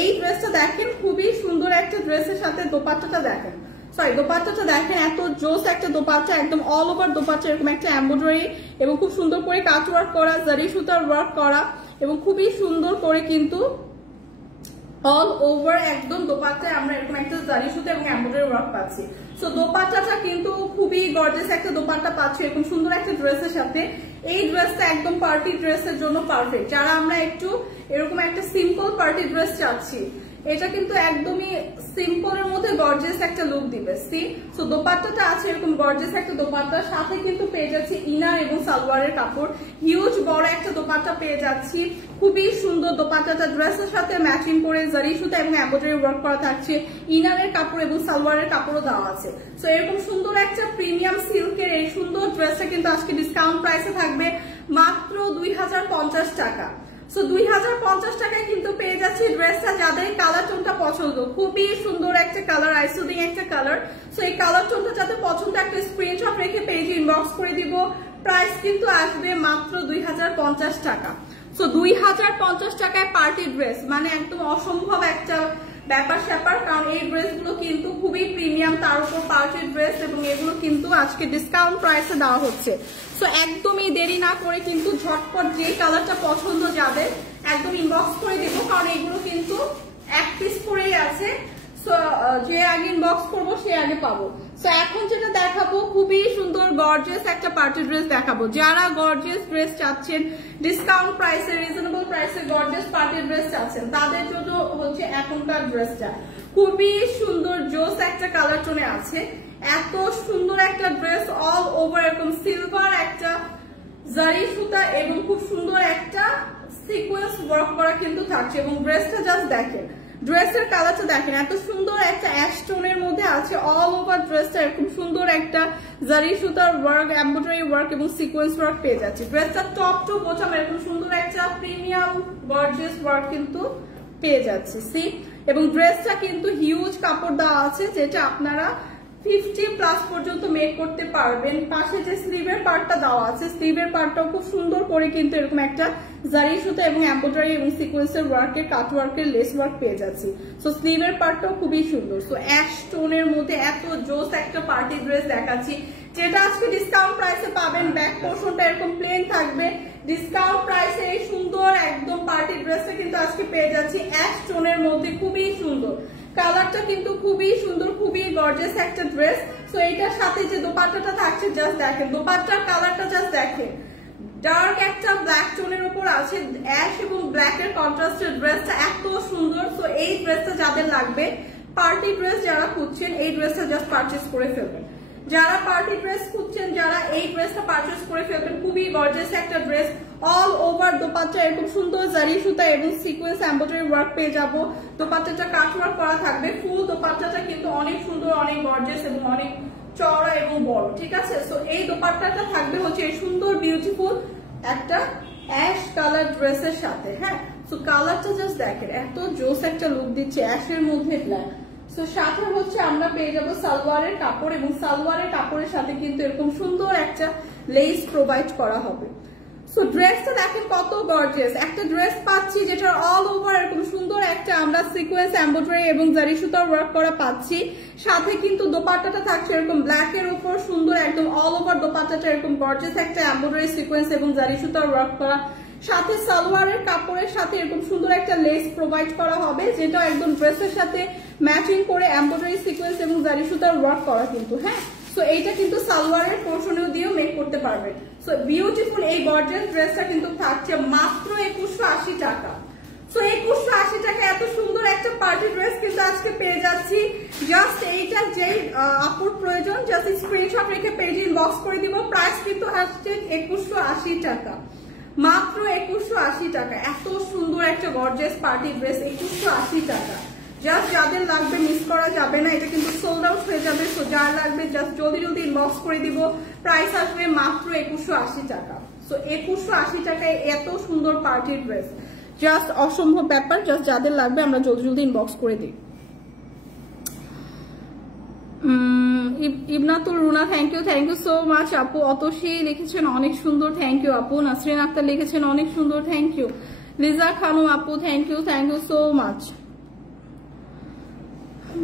এই ড্রেসটা দেখেন, খুবই সুন্দর একটা ড্রেসের সাথে দোপাট্টাটা দেখেন, সরি দোপাট্টাটা দেখেন, এত জোস একটা দোপাট্টা, একদম অল ওভার দোপাট্টা, এরকম একটা এমব্রয়ডারি এবং খুব সুন্দর করে কাট ওয়ার্ক করা, জারি সুতার ওয়ার্ক করা এবং খুবই সুন্দর করে কিন্তু অল ওভার একদম দোপাট্টায় আমরা এরকম একটা জারি সুতা এবং এমব্রয়ডারি ওয়ার্ক পাচ্ছি। সো দোপাট্টাটা কিন্তু খুবই গর্জিয়াস একটা দোপাট্টা পাচ্ছি এরকম সুন্দর একটা ড্রেসের সাথে। এই ড্রেসটা একদম পার্টি ড্রেসের জন্য পারফেক্ট, যারা আমরা একটু এরকম একটা সিম্পল পার্টি ড্রেস চাচ্ছি, এটা কিন্তু একদমই সিম্পলের মধ্যে গর্জিয়াস একটা লুক দিবে। সি সো দোপাট্টাটা আছে এরকম গর্জিয়াস একটা দোপাট্টা, সাথে কিন্তু পেয়ে যাচ্ছি ইনার এবং সালোয়ারের কাপড়, হিউজ বড় একটা দোপাট্টা পেয়ে যাচ্ছি, খুবই সুন্দর দোপাট্টাটা ড্রেসের সাথে ম্যাচিং করে জারি সুতা এবং এমব্রয়ডারি ওয়ার্ক করা থাকছে, ইনারের কাপড় এবং সালোয়ারের কাপড়ও দেওয়া আছে। সো এরকম সুন্দর একটা প্রিমিয়াম সিল্কের এই সুন্দর ড্রেসটা কিন্তু আজকে ডিসকাউন্ট প্রাইসে থাকবে মাত্র 2050 টাকা। সো 2050 টাকায় কিন্তু পেয়ে যাচ্ছি ড্রেসটা, যাদের কালার টোনটা পছন্দ, খুবই সুন্দর একটা কালার, আইসুদিং একটা কালার। সো এই কালার টোনটা যাতে পছন্দ একটা স্ক্রিনশট রেখে পেজে ইনবক্স করে দিব। প্রাইস কিন্তু আসবে মাত্র 2050 টাকা। সো 2050 টাকায় পার্টি ড্রেস মানে একদম অসম্ভব একটা ব্যাপার স্যাপার, কারণ এই ড্রেসগুলো কিন্তু খুবই প্রিমিয়াম, তার উপর পার্টি ড্রেস, এবং এগুলো কিন্তু আজকে ডিসকাউন্ট প্রাইসে দেওয়া হচ্ছে। সো একদমই দেরি না করে কিন্তু ঝটপট যে কালারটা পছন্দ যাবে একদম ইনবক্স করে দিব, কারণ এগুলো কিন্তু এক পিস করেই আছে। সো যে আগে ইনবক্স করবো সে আগে পাবো। সো এখন যেটা দেখাবো খুবই সুন্দর গর্জিয়াস একটা পার্টি ড্রেস দেখাবো। যারা গর্জিয়াস ড্রেস চাচ্ছেন, ডিসকাউন্ট প্রাইসে রিজনেবল প্রাইসে গর্জিয়াস পার্টি ড্রেস চাচ্ছেন, তাদের জন্য হচ্ছে এখনকার ড্রেসটা। খুবই সুন্দর জোস একটা কালার টোনে আছে, এত সুন্দর একটা ড্রেস, অল ওভার এরকম সিলভার একটা জারি সুতা এবং খুব সুন্দর একটা সিকোয়েন্স ওয়ার্ক করা কিন্তু থাকছে। এবং ড্রেসটা জাস্ট দেখেন, ড্রেসের কালারটা দেখেন, এত সুন্দর একটা অ্যাশ টোনের মধ্যে আছে, অল ওভার ড্রেসটা এরকম সুন্দর একটা জারি সুতার ওয়ার্ক, এমব্রয়ডারি ওয়ার্ক এবং সিকোয়েন্স ওয়ার্ক পেয়ে যাচ্ছে। ড্রেসটা টপ টু বটম এরকম সুন্দর একটা প্রিমিয়াম গর্জিয়াস ওয়ার্ক কিন্তু পেয়ে যাচ্ছে। সি এবং ড্রেসটা কিন্তু হিউজ কাপড় দেওয়া আছে, যেটা আপনারা 50+ পর্যন্ত মেক করতে পারবেন। পাশে যে স্লিভের পার্টটা দেওয়া আছে, স্লিভের পার্টটাও খুব সুন্দর করে কিন্তু এরকম একটা জারি সুতা এবং এমব্রয়ডারি এবং সিকোয়েন্সের ওয়ার্কের, কাট ওয়ার্কের, লেস ওয়ার্ক পেয়ে যাচ্ছি। সো স্লিভের পার্টটাও খুবই সুন্দর। সো অ্যাশ টোনের মধ্যে এত জোস একটা পার্টি ড্রেস দেখাচ্ছি, যেটা আজকে ডিসকাউন্ট প্রাইসে পাবেন। ব্যাক পোর্শনটা এরকম প্লেন থাকবে, ডিসকাউন্ট প্রাইসে এই সুন্দর একদম পার্টি ড্রেসটা কিন্তু আজকে পেয়ে যাচ্ছি অ্যাশ টোনের মধ্যে, খুবই সুন্দর কালারটা কিন্তু খুবই সুন্দর, খুবই গর্জিয়াস একটা ড্রেস। সো এটার সাথে যে দোপাট্টাটা থাকছে জাস্ট দেখেন, দোপাট্টার কালারটা জাস্ট দেখেন, ডার্ক একটা ব্ল্যাক টোনের উপর আছে, অ্যাশ এবং ব্ল্যাক এর কন্ট্রাস্টের ড্রেসটা এত সুন্দর। সো এই ড্রেসটা যাদের লাগবে, পার্টি ড্রেস যারা খুঁজছেন, এই ড্রেসটা জাস্ট পারচেজ করে ফেলবেন। যারা পার্টি ড্রেস খুঁজছেন, যারা এই ড্রেসটা পারচেজ করে ফেলবেন, খুবই গর্জিয়াস একটা ড্রেস, অল ওভার দোপাট্টা এরকম সুন্দর জারি সুতা এবং সিকোয়েন্স এমব্রয়ডারি ওয়ার্ক পেয়ে যাবো। দোপাট্টাটা কাট ওয়ার্ক করা থাকবে, ফুল দোপাট্টাটা কিন্তু অনেক সুন্দর, অনেক গর্জিয়াস এবং অনেক চওড়া এবং বড়, ঠিক আছে। সো এই দোপাট্টাটা থাকবে হচ্ছে এই সুন্দর বিউটিফুল একটা অ্যাশ কালার ড্রেসের সাথে। হ্যাঁ, সো কালারটা জাস্ট দেখেন, এত জোস একটা লুক দিচ্ছে অ্যাশের মধ্যে ব্ল্যাক। সো সাথে হচ্ছে আমরা পেয়ে যাবো সালোয়ারের কাপড়, এবং সালোয়ারের কাপড়ের সাথে কিন্তু এরকম সুন্দর একটা লেস প্রোভাইড করা হবে। সো ড্রেসটা দেখেন কত গর্জিয়াস একটা ড্রেস পাচ্ছি, যেটার অল ওভার এরকম সুন্দর একটা আমরা সিকোয়েন্স এমব্রয়ডারি এবং জারি সুতার ওয়ার্ক করা পাচ্ছি। সাথে কিন্তু দোপাট্টাটা থাকছে এরকম ব্ল্যাক এর উপর সুন্দর একদম অল ওভার দোপাট্টাটা এরকম গর্জিয়াস একটা এমব্রয়ডারি সিকোয়েন্স এবং জারি সুতার ওয়ার্ক করা, সাথে সালোয়ারের কাপড়ের সাথে এরকম সুন্দর একটা লেস প্রোভাইড করা হবে, যেটা একদম ড্রেসের সাথে ম্যাচিং করে এমব্রয়ডারি সিকোয়েন্স এবং জারি সুতার ওয়ার্ক করা কিন্তু। হ্যাঁ, সো এইটা কিন্তু সালোয়ারের পোর্শনেও দিয়েও মেক করতে পারবেন। সো বিউটিফুল এই গর্জিয়াস ড্রেসটা কিন্তু থাকছে মাত্র 2180 টাকা। সো 2180 টাকা এত সুন্দর একটা পার্টি ড্রেস কিন্তু আজকে পেয়ে যাচ্ছি। জাস্ট এইটা যেই আপুর প্রয়োজন জাস্ট স্ক্রিনশট রেখে পেজে ইনবক্স করে দিব। প্রাইস কিন্তু আসছে 2180 টাকা, মাত্র 2180 টাকা। এত সুন্দর একটা গর্জিয়াস পার্টি ড্রেস 2180 টাকা। জাস্ট যাদের লাগবে মিস করা যাবে না, এটা কিন্তু সোল্ড আউট হয়ে যাবে। সো যার লাগবে জাস্ট জলদি জলদি ইনবক্স করে দিব। প্রাইস আসবে মাত্র 2180 টাকা। সো 2180 টাকায় এত সুন্দর পার্টি ড্রেস জাস্ট অসম্ভব ব্যাপার। জাস্ট যাদের লাগবে আমরা জলদি জলদি ইনবক্স করে দিই। Ibnatul Runa, thank you so much আপু। অতসী লিখেছেন অনেক সুন্দর, থ্যাংক ইউ আপু। নাসরিন আক্তার লিখেছেন অনেক সুন্দর, থ্যাংক ইউ। লিজা খানম আপু, থ্যাংক ইউ সো মাচ। কি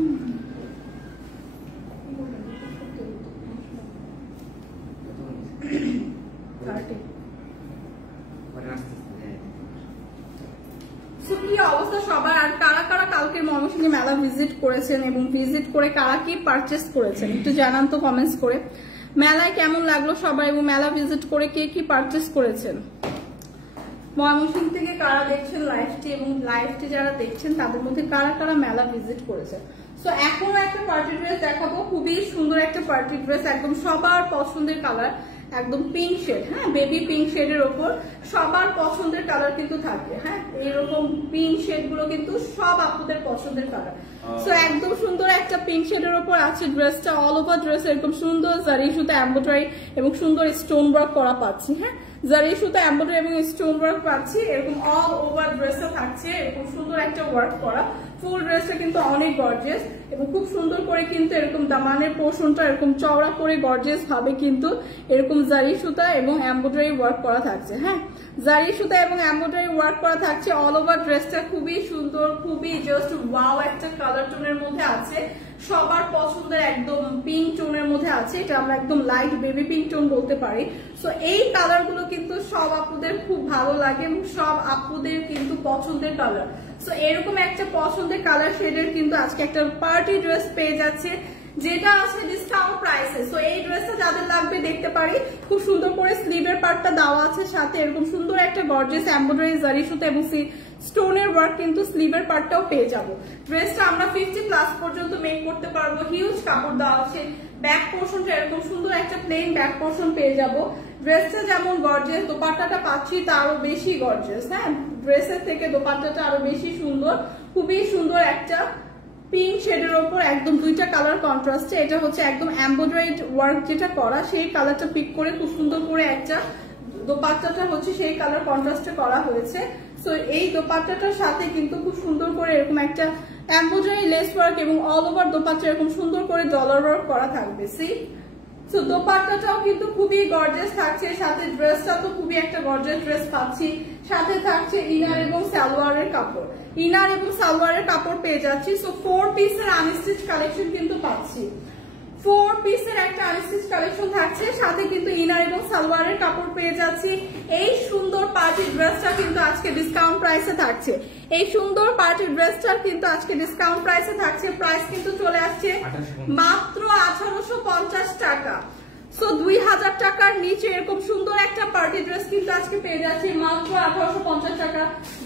অবস্থা সবার, আর কারা কারা কালকে ময়মনসিংহে মেলা ভিজিট করেছেন এবং ভিজিট করে কারা কি পারচেস করেছেন একটু জানান তো কমেন্টস করে। মেলায় কেমন লাগলো সবাই এবং মেলা ভিজিট করে কে কি পারচেস করেছেন। ময়মনসিংহ থেকে কারা দেখছেন লাইভটি এবং লাইভটি যারা দেখছেন তাদের মধ্যে কারা কারা মেলা ভিজিট করেছেন। সো এখনো একটা পার্টি ড্রেস দেখাবো, খুবই সুন্দর একটা পার্টি ড্রেস, একদম সবার পছন্দের কালার, একদম পিঙ্ক শেড, হ্যাঁ বেবি পিঙ্ক শেডের ওপর সবার পছন্দের কালার কিন্তু থাকবে। হ্যাঁ এইরকম পিঙ্ক শেড গুলো কিন্তু সব আপুদের পছন্দের কালার। সো একদম সুন্দর একটা পিঙ্ক শেডের ওপর আছে ড্রেসটা। অল ওভার ড্রেস এরকম সুন্দর জারি সুতা এমব্রয়ডারি এবং সুন্দর স্টোন ওয়ার্ক করা পাচ্ছি। হ্যাঁ জারি সুতা এমব্রয়ডারি এবং স্টোন ওয়ার্ক পাচ্ছি। এরকম অল ওভার ড্রেসটা থাকছে এরকম সুন্দর একটা ওয়ার্ক করা। ফুল ড্রেসটা কিন্তু অনেক গর্জিয়াস এবং খুব সুন্দর করে কিন্তু এরকম দামানের পোর্শনটা এরকম চওড়া করে গর্জিয়াস ভাবে কিন্তু এরকম জারি সুতা এবং এমব্রয়ডারি ওয়ার্ক করা থাকছে। হ্যাঁ জারি সুতা এবং এমব্রয়ডারি ওয়ার্ক করা থাকছে। অল ওভার ড্রেসটা খুবই সুন্দর, খুবই জাস্ট ওয়াও একটা কালার টোনের মধ্যে আছে, সবার পছন্দের একদম পিঙ্ক টোনের মধ্যে আছে। এটা আমরা একদম লাইট বেবি পিঙ্ক টোন বলতে পারি। সো এই কালার গুলো কিন্তু সব আপুদের খুব ভালো লাগে এবং সব আপুদের কিন্তু পছন্দের কালার। সো এরকম একটা পছন্দের কালার শেডের কিন্তু আজকে একটা পার্টি ড্রেস পেয়ে যাচ্ছে যেটা আছে ডিসকাউন্ট প্রাইসে। সো এই ড্রেসটা যাদের লাগবে দেখতে পারি, খুব সুন্দর করে স্লিভের পার্টটা দেওয়া আছে, সাথে এরকম সুন্দর একটা গর্জিয়াস এমব্রয়ডারি জারি সুতা এবং স্টোনের ওয়ার্ক কিন্তু স্লিভের পার্টটাও পেয়ে যাবো। ড্রেসটা আমরা 50+ পর্যন্ত মেক করতে পারবো। হিউজ কাপড় দেওয়া আছে। ব্যাক পোর্শনটা এরকম সুন্দর একটা প্লেন ব্যাক পোর্শন পেয়ে যাবো। ড্রেসটা যেমন গর্জিয়াস দোপাট্টাটা পাচ্ছি তারও বেশি গর্জিয়াস। হ্যাঁ ড্রেসের থেকে দোপাট্টাটা আরো বেশি সুন্দর, খুবই সুন্দর একটা পিঙ্ক শেডের ওপর একদম দুইটা কালার কন্ট্রাস্টে। এটা হচ্ছে একদম এমব্রয়ডারি ওয়ার্ক যেটা করা সেই কালারটা পিক করে খুব সুন্দর করে একটা দোপাট্টাটা হচ্ছে সেই কালার কন্ট্রাস্টে করা হয়েছে। সো এই দোপাট্টাটার সাথে কিন্তু খুব সুন্দর করে এরকম একটা এমব্রয়ডারি লেস ওয়ার্ক এবং অল ওভার দোপাট্টা এরকম সুন্দর করে ডলার ওয়ার্ক করা থাকবে। সি সো দোপাট্টাটাও কিন্তু খুবই গর্জিয়াস থাকছে, সাথে ড্রেসটা তো খুবই একটা গর্জিয়াস ড্রেস পাচ্ছি। সাথে থাকছে ইনার এবং সালোয়ারের কাপড়, ইনার এবং সালোয়ারের কাপড় পেয়ে যাচ্ছি। সো 4 পিসের আনস্টিচ কালেকশন কিন্তু পাচ্ছি। 4 পিসের একটা আনস্টিচ কালেকশন থাকছে, সাথে কিন্তু ইনার এবং সালোয়ারের কাপড় পেয়ে যাচ্ছি। এই সুন্দর পার্টি ড্রেসটা কিন্তু আজকে ডিসকাউন্ট প্রাইসে থাকছে। এই সুন্দর পার্টি ড্রেসটা কিন্তু আজকে ডিসকাউন্ট প্রাইসে থাকছে। প্রাইস কিন্তু চলে আসছে মাত্র 1850 টাকা। সো 2000 টাকার নিচে এরকম সুন্দর একটা পার্টি ড্রেস কিন্তু আজকে পেয়ে যাচ্ছি মাত্র 1850 টাকা।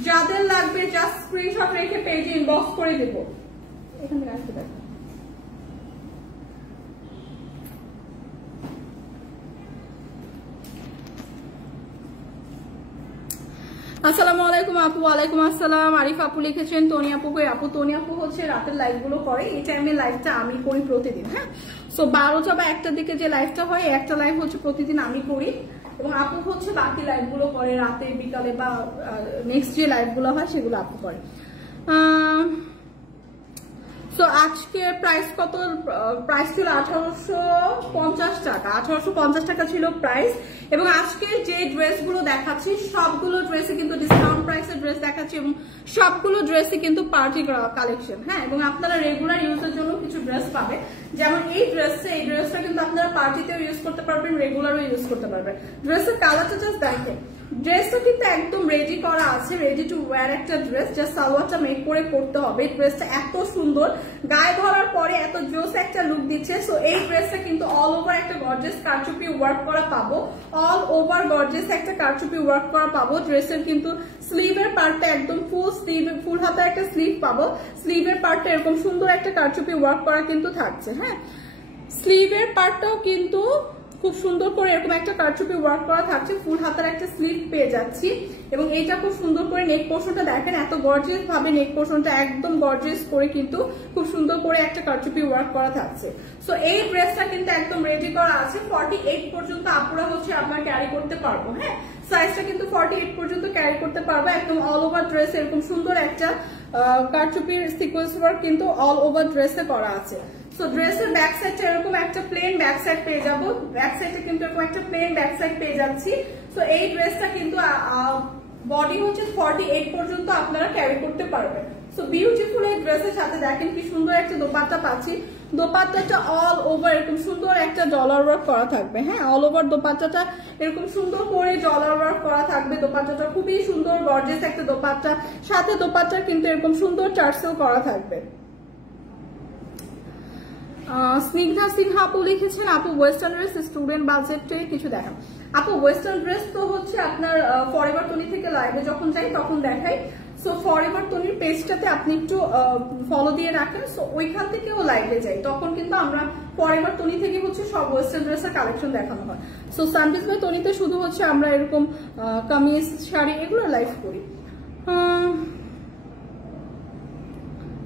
যাদের লাগবে জাস্ট স্ক্রিনশট রেখে পেজে ইনবক্স করে দেব। এখানে রাখতে দেখো। আসসালামু আলাইকুম আপু। ওয়ালাইকুম আসসালাম। আরিফ আপু লিখেছেন তনি আপু কই আপু। তনি আপু হচ্ছে রাতের লাইভ গুলো করে, এই টাইমে লাইভটা আমি করি প্রতিদিন। হ্যাঁ সো 12টা বা 1টার দিকে যে লাইভটা হয় একটা লাইভ হচ্ছে প্রতিদিন আমি করি এবং আপু হচ্ছে বাকি লাইভ গুলো করে রাতে বিকালে বা নেক্সট যে লাইভ গুলো হয় সেগুলো আপু করে। সো আজকে প্রাইস কত? প্রাইস ছিল 1850 টাকা। 1850 টাকা ছিল প্রাইস। এবং আজকে যে ড্রেসগুলো দেখাচ্ছি সবগুলো ড্রেসে কিন্তু ডিসকাউন্ট প্রাইসের ড্রেস দেখাচ্ছি এবং সবগুলো ড্রেসে কিন্তু পার্টি কালেকশন। হ্যাঁ এবং আপনারা রেগুলার ইউজের জন্য কিছু ড্রেস পাবে, যেমন এই ড্রেসটা কিন্তু আপনারা পার্টিতেও ইউজ করতে পারবেন, রেগুলারও ইউজ করতে পারবেন। ড্রেসের কালারটা জাস্ট দেখেন, ড্রেসটা কিন্তু একদম রেডি করা আছে, রেডি টু ওয়্যার একটা ড্রেস। জাস্ট সালোয়ারটা মেক করে করতে হবে। ড্রেসটা এত সুন্দর, গায়ে ধরার পরে এত জোস একটা লুক দিচ্ছে। সো এই ড্রেসটা কিন্তু অল ওভার একটা গর্জিয়াস কারচুপি ওয়ার্ক করা পাবো, অল ওভার গর্জিয়াস একটা কারচুপি ওয়ার্ক করা পাবো। ড্রেসের কিন্তু স্লিভের পার্টটা একদম ফুল হাতে একটা স্লিভ পাবো। স্লিভের পার্টটা এরকম সুন্দর একটা কারচুপি ওয়ার্ক করা কিন্তু থাকছে। হ্যাঁ স্লিভের পার্টটাও কিন্তু খুব সুন্দর করে এরকম একটা কারচুপি ওয়ার্ক করা থাকছে। ফুল হাতের একটা স্লিভ পেয়ে যাচ্ছি এবং এইটা খুব সুন্দর করে নেক পোর্শনটা দেখেন, এত গর্জিয়াস ভাবে নেক পোর্শনটা একদম গর্জিয়াস করে কিন্তু খুব সুন্দর করে একটা কারচুপি ওয়ার্ক করা থাকছে। সো এই ড্রেসটা কিন্তু একদম রেডি করা আছে। 48 পর্যন্ত আপুরা হচ্ছে আপনার ক্যারি করতে পারবো। হ্যাঁ সাইজটা কিন্তু 48 পর্যন্ত ক্যারি করতে পারবো। একদম অল ওভার ড্রেস এরকম সুন্দর একটা কারচুপির সিকোয়েন্স ওয়ার্ক কিন্তু অল ওভার ড্রেসে করা আছে। সো ড্রেসের ব্যাক সাইডটা এরকম একটা প্লেন ব্যাক সাইড পেয়ে যাবো। ব্যাক সাইডে কিন্তু এরকম একটা প্লেন ব্যাক সাইড পেয়ে যাচ্ছি। সো এই ড্রেসটা কিন্তু বডি হচ্ছে 48 পর্যন্ত আপনারা ক্যারি করতে পারবেন। সো সো বিউটিফুল এই ড্রেসের সাথে দেখেন কি সুন্দর একটা দোপাট্টা পাচ্ছি। দোপাট্টাটা অল ওভার এরকম সুন্দর একটা ডলার ওয়ার্ক করা থাকবে। হ্যাঁ, অল ওভার দোপাট্টাটা এরকম সুন্দর করে ডলার ওয়ার্ক করা থাকবে। দোপাট্টাটা খুবই সুন্দর গর্জিয়াস একটা দোপাট্টা, সাথে দোপাট্টা কিন্তু এরকম সুন্দর টার্সেল করা থাকবে। স্নিগ্ধা সিনহা আপু লিখেছেন আপু ওয়েস্টার্ন ড্রেস স্টুডেন্ট বাজেটে কিছু দেখান। আপু ওয়েস্টার্ন ড্রেস তো হচ্ছে আপনার ফরএভার টনি থেকে লাইভে যখন যাই তখন দেখাই। সো ফরএভার টনির পেজটাতে আপনি একটু ফলো দিয়ে রাখেন। সো ওইখান থেকেও লাইভে যাই, তখন কিন্তু আমরা ফরএভার টনি থেকে হচ্ছে সব ওয়েস্টার্ন ড্রেসের কালেকশন দেখানো হয়। সো সানডিস বাই টনিতে শুধু হচ্ছে আমরা এরকম কামিজ শাড়ি এগুলো লাইভ করি।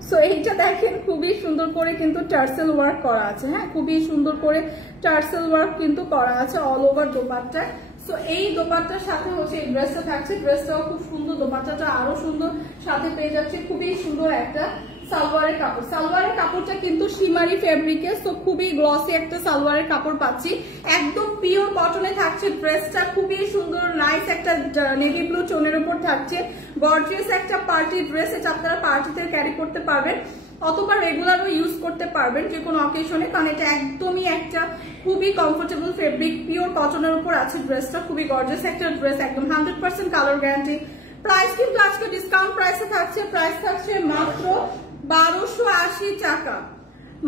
সো এইটা দেখেন খুবই সুন্দর করে কিন্তু টার্সেল ওয়ার্ক করা আছে। হ্যাঁ, খুবই সুন্দর করে টার্সেল ওয়ার্ক কিন্তু করা আছে অল ওভার দোপাট্টায়। সো এই দোপাট্টার সাথে হচ্ছে এই ড্রেসটা থাকছে। ড্রেসটাও খুব সুন্দর, দোপাট্টাটা আরো সুন্দর, সাথে পেয়ে যাচ্ছে খুবই সুন্দর একটা সালোয়ারের কাপড়। সালোয়ারের কাপড়টা কিন্তু শিমারি ফেব্রিকের, সো খুবই গ্লসি একটা সালোয়ারের কাপড় পাচ্ছি। একদম পিওর কটনে থাকছে ড্রেসটা, খুবই সুন্দর নাইস একটা নেভি ব্লু টোনের উপর থাকছে। গর্জিয়াস একটা পার্টি ড্রেস, এটা আপনারা পার্টিতে ক্যারি করতে পারবেন অথবা রেগুলারও ইউজ করতে পারবেন যে কোনো অকেশনে, কারণ এটা একদমই একটা খুবই কমফোর্টেবল ফেব্রিক, পিওর কটনের উপর আছে ড্রেসটা। খুবই গর্জিয়াস একটা ড্রেস, একদম 100% কালার গ্যারান্টি। প্রাইস কিন্তু আজকে ডিসকাউন্ট প্রাইসে থাকছে। প্রাইস থাকছে মাত্র 1280 টাকা,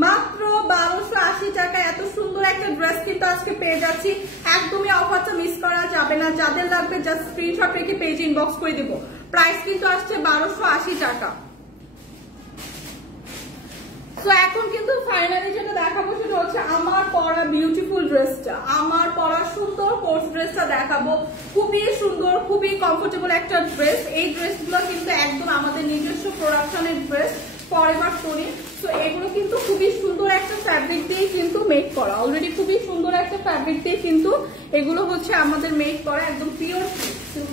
মাত্র 1280 টাকা। এত সুন্দর একটা ড্রেস কিন্তু আজকে পেয়ে যাচ্ছি। একদমই অফারটা মিস করা যাবে না। যাদের লাগবে জাস্ট স্ক্রিনশট রেখে পেজে ইনবক্স করে দিব। প্রাইস কিন্তু আসছে 1280 টাকা। তো এখন কিন্তু ফাইনালি যেটা দেখাবো সেটা হচ্ছে আমার পরা বিউটিফুল ড্রেসটা, আমার পরা সুন্দর কোর্স ড্রেসটা দেখাবো। খুবই সুন্দর, খুবই কমফোর্টেবল একটা ড্রেস। এই ড্রেসগুলো কিন্তু একদম আমাদের নিজস্ব প্রোডাকশনের ড্রেস, ফরএভার টনি। তো এগুলো কিন্তু খুবই সুন্দর একটা ফ্যাব্রিক দিয়ে কিন্তু মেক করা, অলরেডি খুবই সুন্দর একটা ফ্যাব্রিক দিয়ে কিন্তু এগুলো হচ্ছে আমাদের মেক করা। একদম পিওর সিল্ক,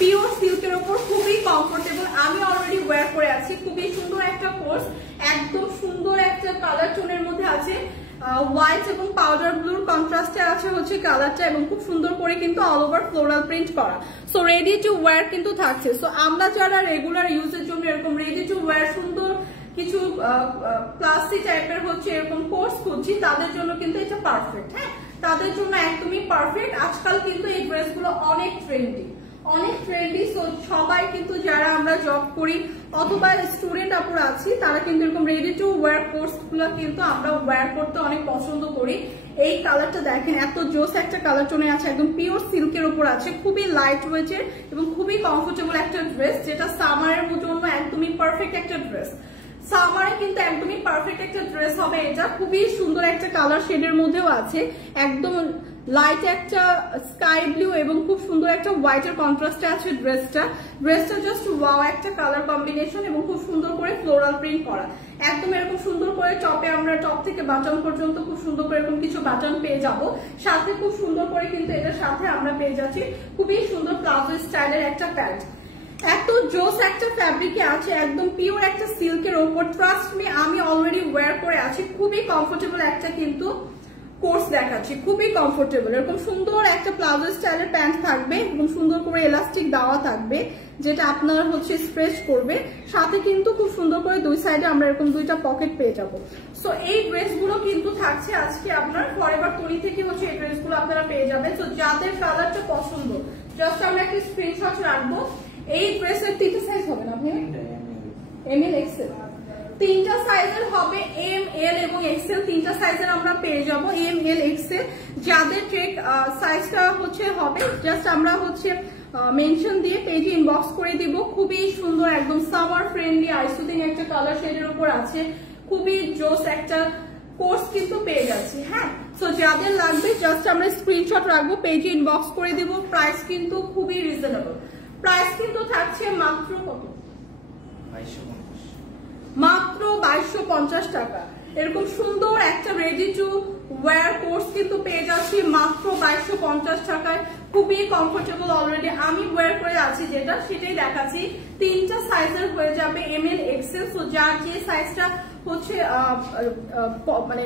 পিওর সিল্কের উপর খুবই কমফোর্টেবল। আমি অলরেডি ওয়্যার করে আছি। খুবই সুন্দর একটা কোর্স, একদম সুন্দর একটা কালার টোনের মধ্যে আছে। হোয়াইট এবং পাউডার ব্লুর কন্ট্রাস্টে আছে হচ্ছে কালারটা, এবং খুব সুন্দর করে কিন্তু অল ওভার ফ্লোরাল প্রিন্ট করা। সো রেডি টু ওয়্যার কিন্তু থাকছে। সো আমরা যারা রেগুলার ইউজের জন্য এরকম রেডি টু ওয়্যার সুন্দর কিছু ক্লাসি টাইপের হচ্ছে এরকম কোর্স খুঁজছি, তাদের জন্য কিন্তু এটা পারফেক্ট। হ্যাঁ, তাদের জন্য একদমই পারফেক্ট। আজকাল কিন্তু এই ড্রেসগুলো অনেক ট্রেন্ডি, অনেক ট্রেন্ডি। সো সবাই কিন্তু যারা আমরা জব করি অথবা স্টুডেন্ট আপুরা আছি, তারা কিন্তু এরকম রেডি টু ওয়্যার কোর্স গুলো কিন্তু আমরা ওয়্যার করতে অনেক পছন্দ করি। এই কালারটা দেখেন, এত জোস একটা কালার টোনে আছে, একদম পিওর সিল্কের উপর আছে। খুবই লাইট ওয়েটের এবং খুবই কমফোর্টেবল একটা ড্রেস, যেটা সামারের জন্য একদমই পারফেক্ট একটা ড্রেস। সামারে কিন্তু একদমই পারফেক্ট একটা ড্রেস হবে এটা। খুবই সুন্দর একটা কালার শেডের মধ্যেও আছে, একদম লাইট একটা স্কাই ব্লু এবং খুব সুন্দর একটা হোয়াইটের কন্ট্রাস্টে আছে ড্রেসটা। ড্রেসটা জাস্ট ওয়াও একটা কালার কম্বিনেশন এবং খুব সুন্দর করে ফ্লোরাল প্রিন্ট করা। একদম এরকম সুন্দর করে টপে আমরা টপ থেকে বাটন পর্যন্ত খুব সুন্দর করে এরকম কিছু বাটন পেয়ে যাব। সাথে খুব সুন্দর করে কিন্তু এটার সাথে আমরা পেয়ে যাচ্ছি খুবই সুন্দর প্লাজো স্টাইলের একটা প্যান্ট। এত জোস একটা ফ্যাব্রিকে আছে, একদম পিওর একটা সিল্কের ওপর। ট্রাস্ট মি, আমি অলরেডি ওয়্যার করে আছি। খুবই কমফোর্টেবল একটা কিন্তু কোর্স দেখাচ্ছি, খুবই কমফোর্টেবল। এরকম সুন্দর একটা প্লাজো স্টাইলের প্যান্ট থাকবে এবং সুন্দর করে এলাস্টিক দেওয়া থাকবে, যেটা আপনার হচ্ছে স্ট্রেচ করবে। সাথে কিন্তু খুব সুন্দর করে দুই সাইডে আমরা এরকম দুইটা পকেট পেয়ে যাবো। সো এই ড্রেসগুলো কিন্তু থাকছে আজকে আপনার ফরএভার টনি থেকে হচ্ছে এই ড্রেসগুলো আপনারা পেয়ে যাবেন। তো যাদের কালারটা পছন্দ জাস্ট আমরা একটা স্ক্রিনশট রাখবো। এই ড্রেসের 3টা সাইজ হবে না ভাই? এমএল এক্সেল 3টা সাইজের হবে, এম এল এবং এক্সেল 3টা সাইজের আমরা পেয়ে যাবো। এম এল এক্সেল যাদের চেক সাইজটা হচ্ছে হবে জাস্ট আমরা হচ্ছে মেনশন দিয়ে পেজে ইনবক্স করে দিব। খুবই সুন্দর একদম সামার ফ্রেন্ডলি আইসুদিং একটা কালার শেডের উপর আছে। খুবই জোস একটা কোর্স কিন্তু পেয়ে যাচ্ছি। হ্যাঁ, সো যাদের লাগবে জাস্ট আমরা স্ক্রিনশট রাখবো, পেজে ইনবক্স করে দিব। প্রাইস কিন্তু খুবই রিজনেবল। প্রাইস কিন্তু থাকছে মাত্র কত? মাত্র 2250 টাকা। এরকম সুন্দর একটা রেডি টু ওয়্যার কোর্স কিন্তু পেয়ে যাচ্ছি মাত্র 2250 টাকায়। খুবই কমফোর্টেবল, অলরেডি আমি ওয়্যার করে আছি যেটা সেটাই দেখাচ্ছি। 3টা সাইজের হয়ে যাবে, এম এল এক্সেল। সো যার যে সাইজটা হচ্ছে মানে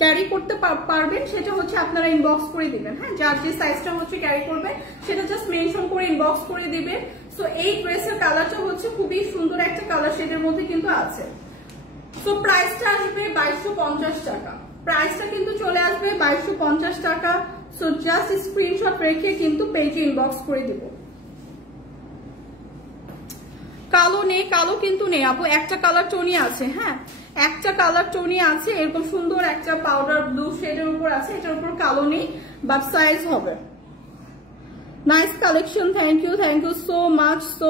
ক্যারি করতে পারবেন সেটা হচ্ছে আপনারা ইনবক্স করে দিবেন। হ্যাঁ, যার যে সাইজটা হচ্ছে ক্যারি করবে সেটা জাস্ট মেনশন করে ইনবক্স করে দিবেন। সো এই ড্রেসের কালারটা হচ্ছে খুবই সুন্দর একটা কালার শেডের মধ্যে কিন্তু আছে। সো প্রাইসটা আসবে 2250 টাকা, প্রাইসটা কিন্তু চলে আসবে 2250 টাকা। সো জাস্ট স্ক্রিনশট রেখে কিন্তু পেজে ইনবক্স করে দিব। কালো নেই, কালো কিন্তু নেই আপু, একটা কালার টোনি আছে। হ্যাঁ, একটা কালার টোনি আছে, এরকম সুন্দর একটা পাউডার ব্লু শেডের উপর আছে, এটার উপর কালো নেই, বাট সাইজ হবে। Nice collection, thank you so much. So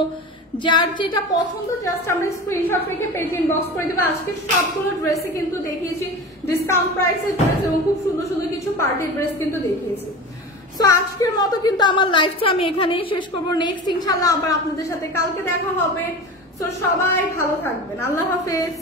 যার যেটা পছন্দ জাস্ট আমরা স্ক্রিনশট রেখে পেজ ইনবক্স করে দেবো। আজকে সবগুলো ড্রেসে কিন্তু দেখিয়েছি ডিসকাউন্ট প্রাইসের ড্রেস এবং খুব সুন্দর সুন্দর কিছু পার্টি ড্রেস কিন্তু দেখিয়েছি। সো আজকের মতো কিন্তু আমার লাইফটা আমি এখানেই শেষ করবো। নেক্সট ইনশাল্লাহ আবার আপনাদের সাথে কালকে দেখা হবে। সো সবাই ভালো থাকবেন, আল্লাহ হাফেজ।